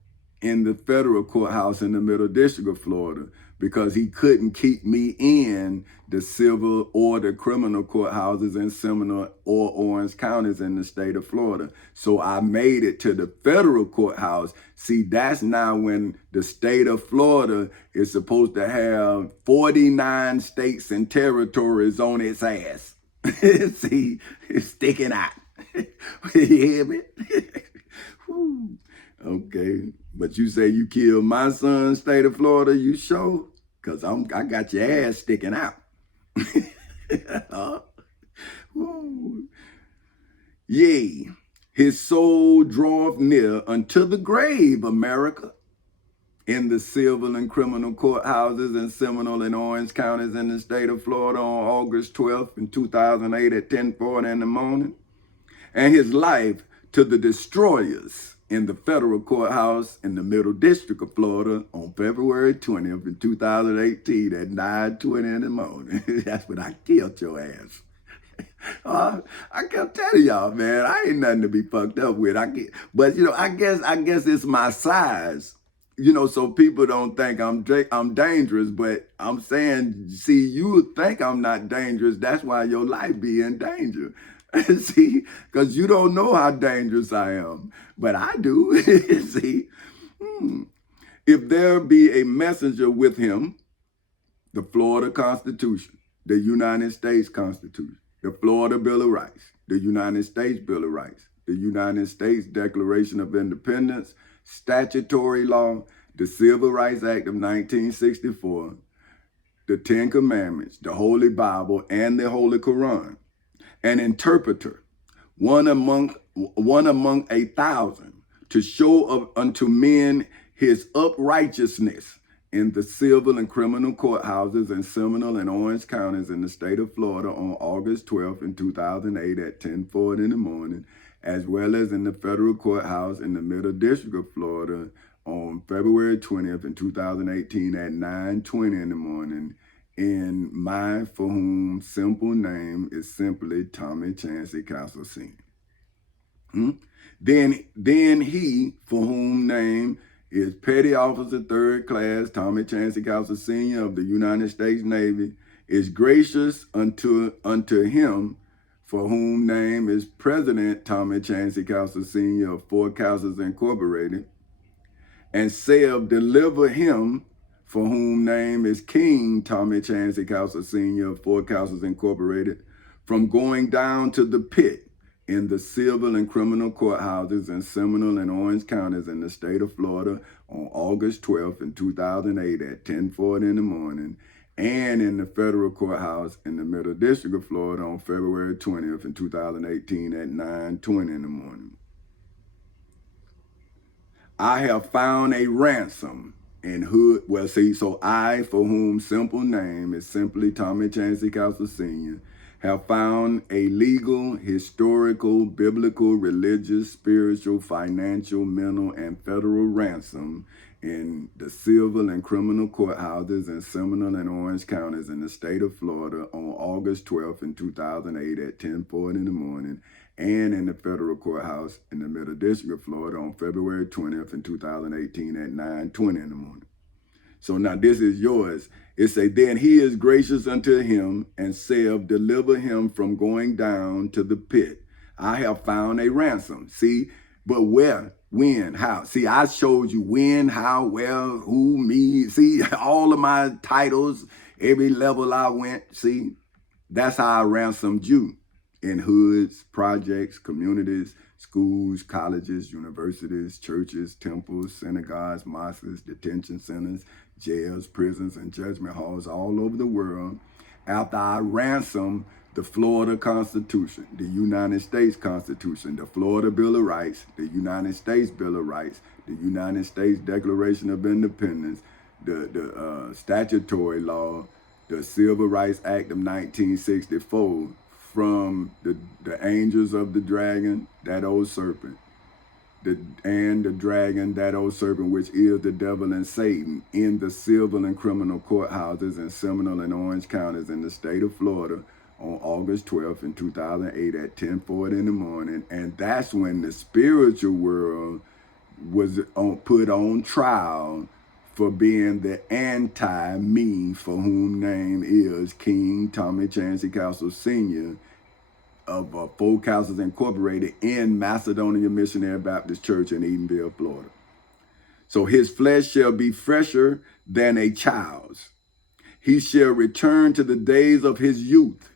in the federal courthouse in the Middle District of Florida because he couldn't keep me in the civil or the criminal courthouses in Seminole or Orange counties in the state of Florida. So I made it to the federal courthouse. See, that's now when the state of Florida is supposed to have 49 states and territories on its ass. See, it's sticking out. You hear me? Okay, but you say you killed my son, state of Florida, you sure? Cause I got your ass sticking out. Yea, his soul draweth near unto the grave, America. In the civil and criminal courthouses in Seminole and Orange counties in the state of Florida on August 12th in 2008 at 10:40 in the morning. And his life to the destroyers in the federal courthouse in the Middle District of Florida on February 20th in 2018 at 9:20 in the morning. That's when I killed your ass. I kept telling y'all, man, I ain't nothing to be fucked up with. But I guess it's my size. So people don't think I'm dangerous, but I'm saying, see, you think I'm not dangerous. That's why your life be in danger. See, because you don't know how dangerous I am, but I do. See, if there be a messenger with him, the Florida Constitution, the United States Constitution, the Florida Bill of Rights, the United States Bill of Rights, the United States Declaration of Independence, statutory law, the Civil Rights Act of 1964, the Ten Commandments, the Holy Bible, and the Holy Quran. An interpreter, one among 1,000, to show unto men his uprighteousness in the civil and criminal courthouses in Seminole and Orange counties in the state of Florida on August 12th in 2008 at 10:40 in the morning, as well as in the federal courthouse in the Middle District of Florida on February 20th in 2018 at 9:20 in the morning, in my for whom simple name is simply Tommy Chancey Castle Sr. Then he for whom name is Petty Officer 3rd Class Tommy Chancey Castle Sr. of the United States Navy is gracious unto him for whom name is President Tommy Chancey Castle Sr. of Four Castles Incorporated, and saith deliver him for whom name is King Tommy Chancey Castle Sr. of Four Castles Incorporated, from going down to the pit in the civil and criminal courthouses in Seminole and Orange counties in the state of Florida on August 12th in 2008 at 10:40 in the morning, and in the federal courthouse in the Middle District of Florida on February 20th in 2018 at 9:20 in the morning. I have found a ransom in hood. Well, see, so I, for whom simple name is simply Tommy Chancey Castle Sr., have found a legal, historical, biblical, religious, spiritual, financial, mental, and federal ransom in the civil and criminal courthouses in Seminole and Orange counties in the state of Florida on August 12th in 2008 at 10:40 in the morning, and in the federal courthouse in the Middle District of Florida on February 20th in 2018 at 9:20 in the morning. So now this is yours. It say, then he is gracious unto him and saith, deliver him from going down to the pit. I have found a ransom. See, but where, when, how? See, I showed you when, how, where, who, me. See, all of my titles, every level I went. See, that's how I ransomed you in hoods, projects, communities, schools, colleges, universities, churches, temples, synagogues, mosques, detention centers, jails, prisons, and judgment halls all over the world, after I ransomed the Florida Constitution, the United States Constitution, the Florida Bill of Rights, the United States Bill of Rights, the United States Declaration of Independence, the statutory law, the Civil Rights Act of 1964, from the angels of the dragon, that old serpent, and the dragon, that old serpent, which is the devil and Satan, in the civil and criminal courthouses in Seminole and Orange counties in the state of Florida on August 12th in 2008 at 10:40 in the morning. And that's when the spiritual world was put on trial for being the anti-me, for whom name is King Tommy Chancey Castle Sr. of Four Castles Incorporated in Macedonia Missionary Baptist Church in Edenville, Florida. So his flesh shall be fresher than a child's. He shall return to the days of his youth.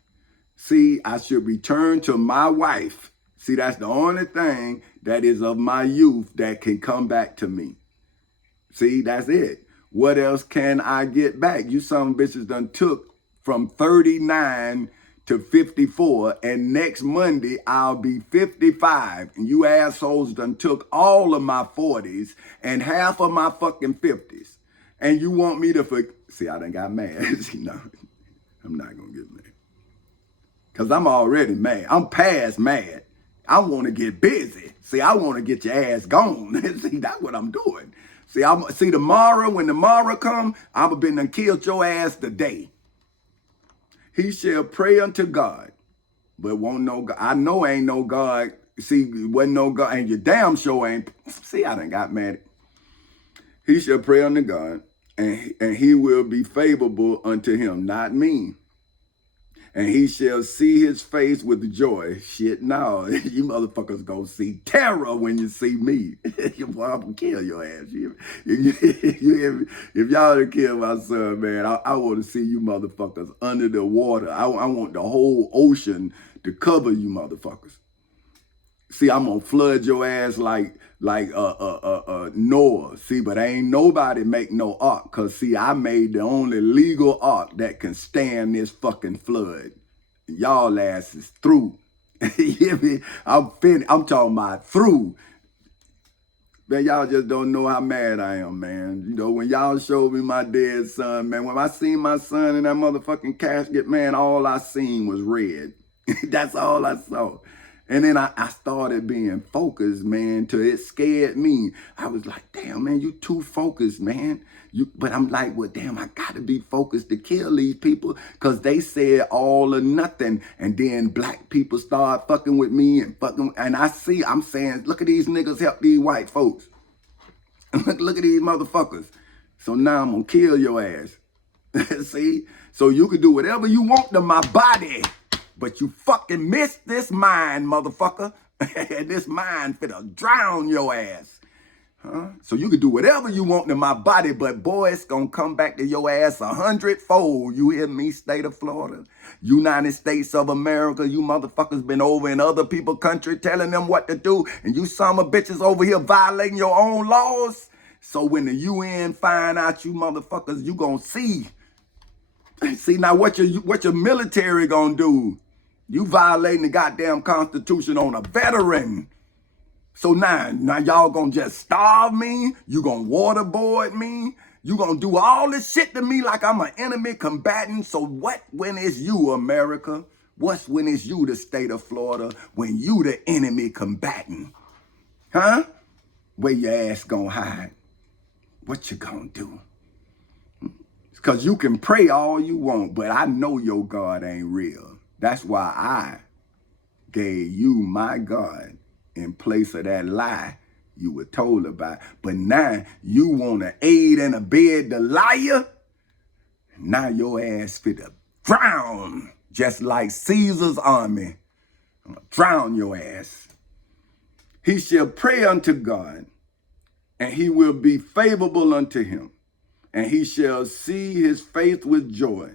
See, I should return to my wife. See, that's the only thing that is of my youth that can come back to me. See, that's it. What else can I get back? You some bitches done took from 39 to 54, and next Monday I'll be 55. And you assholes done took all of my 40s and half of my fucking 50s. And you want me to see, I done got mad. See, no, I'm not gonna get mad. Cause I'm already mad. I'm past mad. I want to get busy. See, I want to get your ass gone. See, that's what I'm doing. See, tomorrow, when tomorrow come, I'm going to kill your ass today. He shall pray unto God, but won't no God. I know ain't no God. See, wasn't no God, and you damn sure ain't. See, I done got mad. He shall pray unto God, and he will be favorable unto him, not me. And he shall see his face with joy. Shit, no. You motherfuckers gonna see terror when you see me. Boy, I'm gonna kill your ass. If y'all done kill my son, man, I want to see you motherfuckers under the water. I want the whole ocean to cover you motherfuckers. See, I'm gonna flood your ass like Noah. See, but ain't nobody make no ark. Cause see, I made the only legal ark that can stand this fucking flood. Y'all ass is through. You hear me? I'm finished. I'm talking about through. Man, y'all just don't know how mad I am, man. You know, when y'all showed me my dead son, man, when I seen my son in that motherfucking casket, man, all I seen was red. That's all I saw. And then I started being focused, man, till it scared me. I was like, damn, man, you too focused, man. But I'm like, well, damn, I got to be focused to kill these people because they said all or nothing. And then black people start fucking with me and I'm saying, look at these niggas help these white folks. Look at these motherfuckers. So now I'm going to kill your ass. See? So you can do whatever you want to my body. But you fucking missed this mine, motherfucker. And this mine finna drown your ass. Huh? So you can do whatever you want to my body, but boy, it's gonna come back to your ass 100-fold. You hear me, state of Florida? United States of America, you motherfuckers been over in other people's country telling them what to do, and you some of bitches over here violating your own laws. So when the UN find out you motherfuckers, you gonna see. See now what your military gonna do? You violating the goddamn Constitution on a veteran. So now y'all gonna just starve me? You gonna waterboard me? You gonna do all this shit to me like I'm an enemy combatant? So what when it's you, America? What's when it's you, the state of Florida, when you the enemy combatant? Huh? Where your ass gonna hide? What you gonna do? Because you can pray all you want, but I know your God ain't real. That's why I gave you my God in place of that lie you were told about. But now you want to aid and abet the liar? Now your ass finna drown, just like Caesar's army. I'm gonna drown your ass. He shall pray unto God, and he will be favorable unto him. And he shall see his face with joy,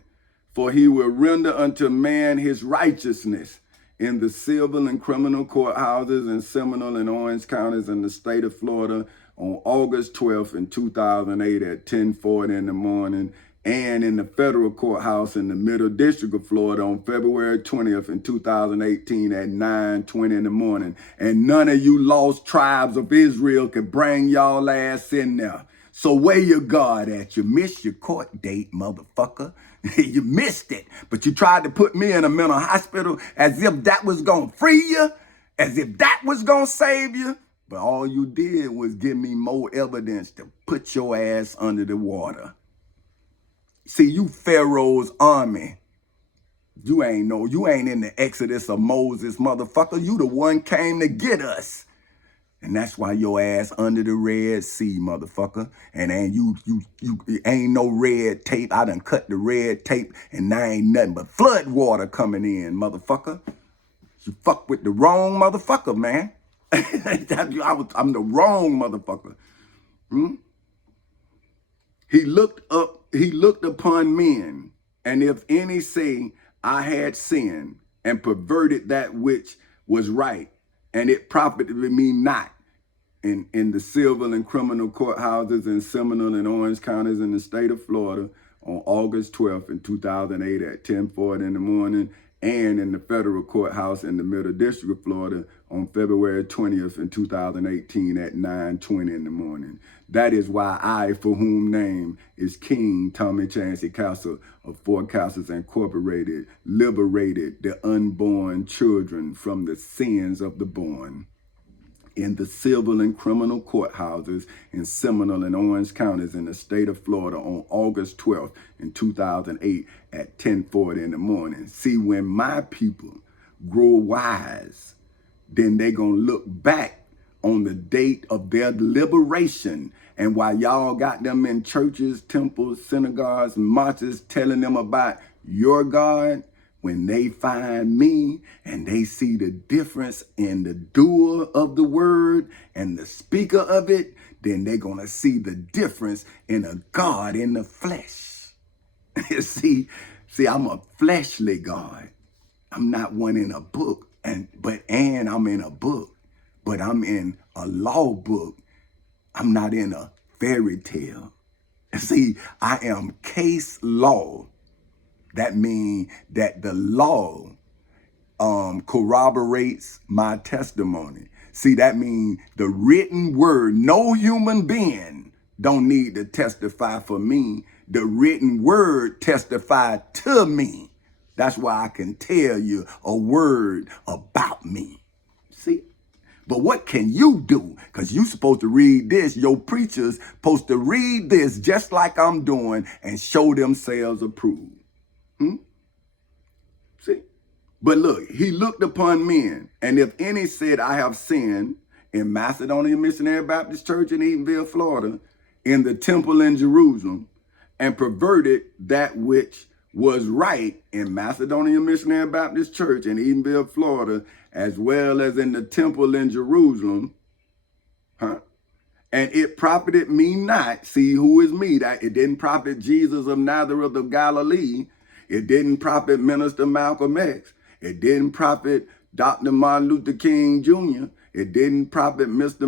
for he will render unto man his righteousness in the civil and criminal courthouses in Seminole and Orange counties in the state of Florida on August 12th in 2008 at 10:40 in the morning, and in the federal courthouse in the Middle District of Florida on February 20th in 2018 at 9:20 in the morning. And none of you lost tribes of Israel could bring y'all ass in there. So where your guard at? You missed your court date, motherfucker. You missed it. But you tried to put me in a mental hospital as if that was going to free you, as if that was going to save you. But all you did was give me more evidence to put your ass under the water. See, you Pharaoh's army. You ain't in the Exodus of Moses, motherfucker. You the one came to get us. And that's why your ass under the Red Sea, motherfucker. And you ain't no red tape. I done cut the red tape and there ain't nothing but flood water coming in, motherfucker. You fuck with the wrong motherfucker, man. I'm the wrong motherfucker. He looked upon men, and if any say, I had sinned and perverted that which was right, and it profited me not, in the civil and criminal courthouses in Seminole and Orange counties in the state of Florida on August 12th in 2008 at 10:40 in the morning, and in the federal courthouse in the Middle District of Florida on February 20th in 2018 at 9:20 in the morning. That is why I, for whom name is King Tommy Chancey Castle of Four Castles Incorporated, liberated the unborn children from the sins of the born. In the civil and criminal courthouses in Seminole and Orange counties in the state of Florida on August 12th in 2008 at 10:40 in the morning. See, when my people grow wise, then they gonna look back on the date of their liberation. And while y'all got them in churches, temples, synagogues, marches telling them about your God, when they find me and they see the difference in the doer of the word and the speaker of it, then they're going to see the difference in a God in the flesh. see, I'm a fleshly God. I'm not one in a book, and I'm in a book, but I'm in a law book. I'm not in a fairy tale. See, I am case law. That means that the law corroborates my testimony. See, that means the written word, no human being don't need to testify for me. The written word testified to me. That's why I can tell you a word about me. See? But what can you do? Because you supposed to read this. Your preachers supposed to read this just like I'm doing and show themselves approved. See? But look, he looked upon men, and if any said, I have sinned, in Macedonia Missionary Baptist Church in Eatonville, Florida, in the temple in Jerusalem, and perverted that which was right in Macedonia Missionary Baptist Church in Eatonville, Florida, as well as in the temple in Jerusalem, and it profited me not. See, who is me? That it didn't profit Jesus of Nazareth of Galilee. It didn't profit Minister Malcolm X. It didn't profit Dr. Martin Luther King Jr. It didn't profit Mr.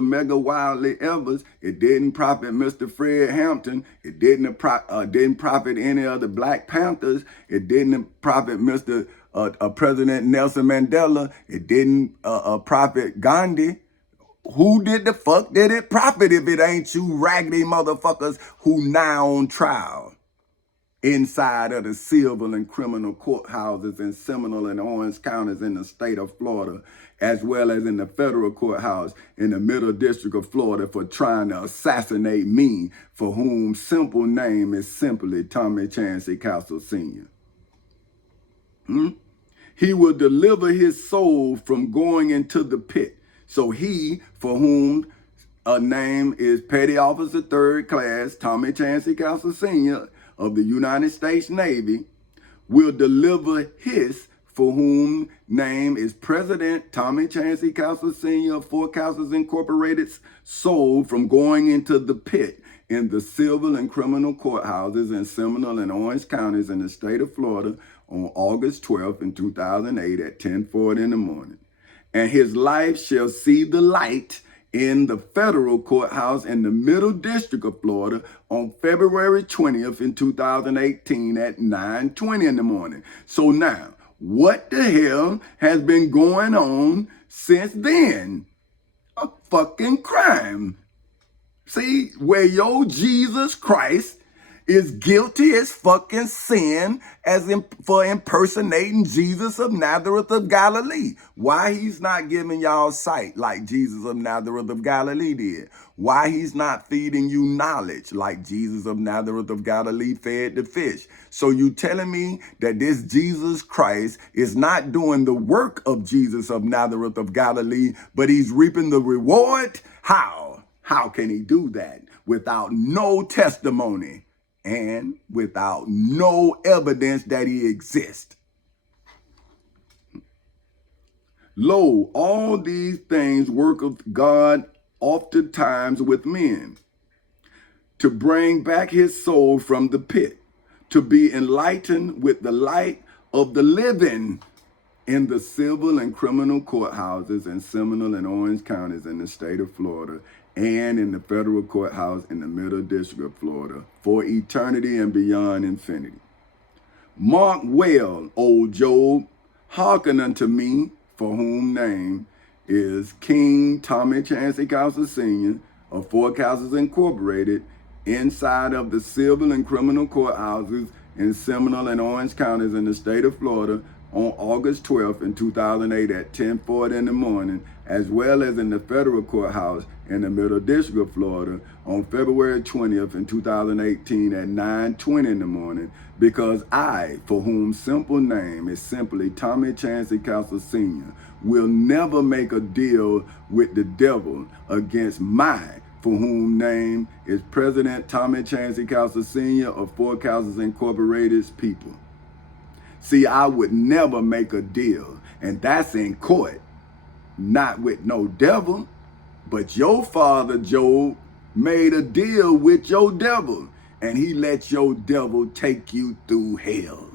Mega Wildly Evers. It didn't profit Mr. Fred Hampton. It didn't profit any of the Black Panthers. It didn't profit Mr. President Nelson Mandela. It didn't profit Gandhi. Who did the fuck did it profit if it ain't you raggedy motherfuckers who now on trial inside of the civil and criminal courthouses in Seminole and Orange counties in the state of Florida, as well as in the federal courthouse in the Middle District of Florida for trying to assassinate me, for whom simple name is simply Tommy Chancey Castle Sr. He will deliver his soul from going into the pit. So he, for whom a name is Petty Officer 3rd Class Tommy Chancey Castle Sr. of the United States Navy, will deliver his, for whom name is President Tommy Chancey Castle Sr. of Four Castles Incorporated, soul from going into the pit in the civil and criminal courthouses in Seminole and Orange counties in the state of Florida on August 12th in 2008 at 10:40 in the morning. And his life shall see the light in the federal courthouse in the Middle District of Florida on February 20th in 2018 at 9:20 in the morning. So now, what the hell has been going on since then? A fucking crime. See, where your Jesus Christ is guilty as fucking sin for impersonating Jesus of Nazareth of Galilee. Why he's not giving y'all sight like Jesus of Nazareth of Galilee did. Why he's not feeding you knowledge like Jesus of Nazareth of Galilee fed the fish. So you telling me that this Jesus Christ is not doing the work of Jesus of Nazareth of Galilee, but he's reaping the reward? How? How can he do that without no testimony and without no evidence that he exists? Lo, all these things worketh God oftentimes with men, to bring back his soul from the pit, to be enlightened with the light of the living in the civil and criminal courthouses in Seminole and Orange counties in the state of Florida, and in the federal courthouse in the Middle District of Florida, for eternity and beyond infinity. Mark well, O Job, hearken unto me, for whom name is King Tommy Chancey Council Sr. of Four Castles Incorporated, inside of the civil and criminal courthouses in Seminole and Orange counties in the state of Florida, on August 12th in 2008 at 10:40 in the morning, as well as in the federal courthouse in the Middle District of Florida on February 20th in 2018 at 9:20 in the morning, because I, for whom simple name is simply Tommy Chancey Council Sr., will never make a deal with the devil against my, for whom name is President Tommy Chancey Council Sr. of Four Castles Incorporated's people. See, I would never make a deal, and that's in court, not with no devil. But your father, Job, made a deal with your devil, and he let your devil take you through hell.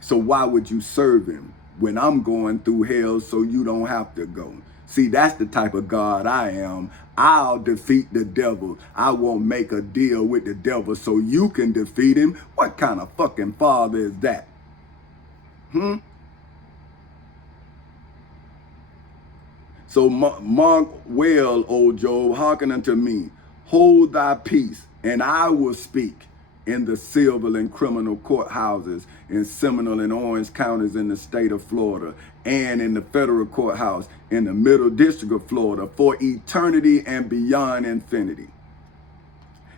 So why would you serve him when I'm going through hell so you don't have to go? See, that's the type of God I am. I'll defeat the devil. I won't make a deal with the devil so you can defeat him. What kind of fucking father is that? So mark well, O Job, hearken unto me. Hold thy peace, and I will speak in the civil and criminal courthouses in Seminole and Orange counties in the state of Florida, and in the federal courthouse in the Middle District of Florida, for eternity and beyond infinity.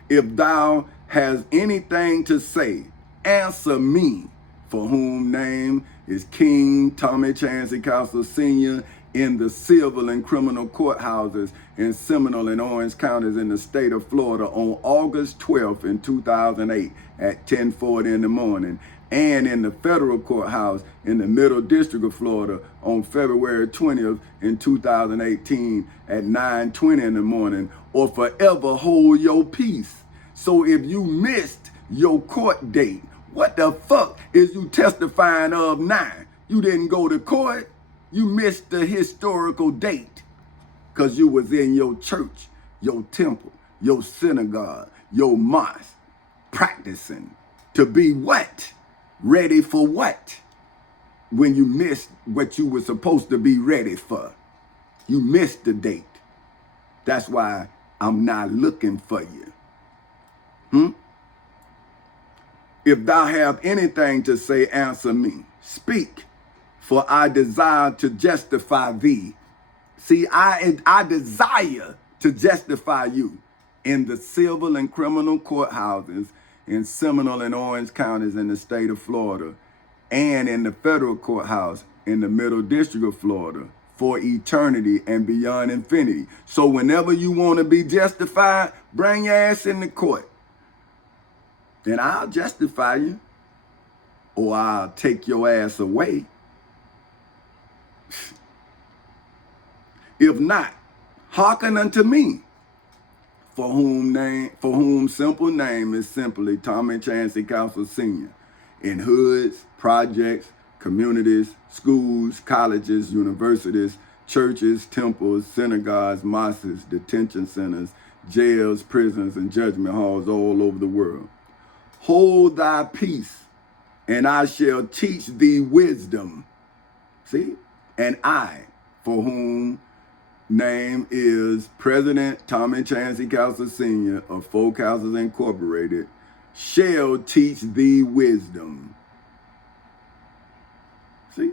If thou hast anything to say, answer me, for whom name is King Tommy Chancey Council Sr. in the civil and criminal courthouses in Seminole and Orange counties in the state of Florida on August 12th in 2008 at 10:40 in the morning, and in the federal courthouse in the Middle District of Florida on February 20th in 2018 at 9:20 in the morning, or forever hold your peace. So if you missed your court date, what the fuck is you testifying of now? You didn't go to court. You missed the historical date because you was in your church, your temple, your synagogue, your mosque, practicing to be what? Ready for what? When you missed what you were supposed to be ready for. You missed the date. That's why I'm not looking for you. If thou have anything to say, answer me. Speak, for I desire to justify thee. See, I desire to justify you in the civil and criminal courthouses in Seminole and Orange counties in the state of Florida, and in the federal courthouse in the Middle District of Florida, for eternity and beyond infinity. So whenever you want to be justified, bring your ass in the court. Then I'll justify you, or I'll take your ass away. If not, hearken unto me, for whom simple name is simply Tommy Chancey Council Sr. in hoods, projects, communities, schools, colleges, universities, churches, temples, synagogues, mosques, detention centers, jails, prisons, and judgment halls all over the world. Hold thy peace, and I shall teach thee wisdom. See? And I, for whom name is President Tommy Chancey Cowser Sr. of Folk Houses Incorporated, shall teach thee wisdom. See?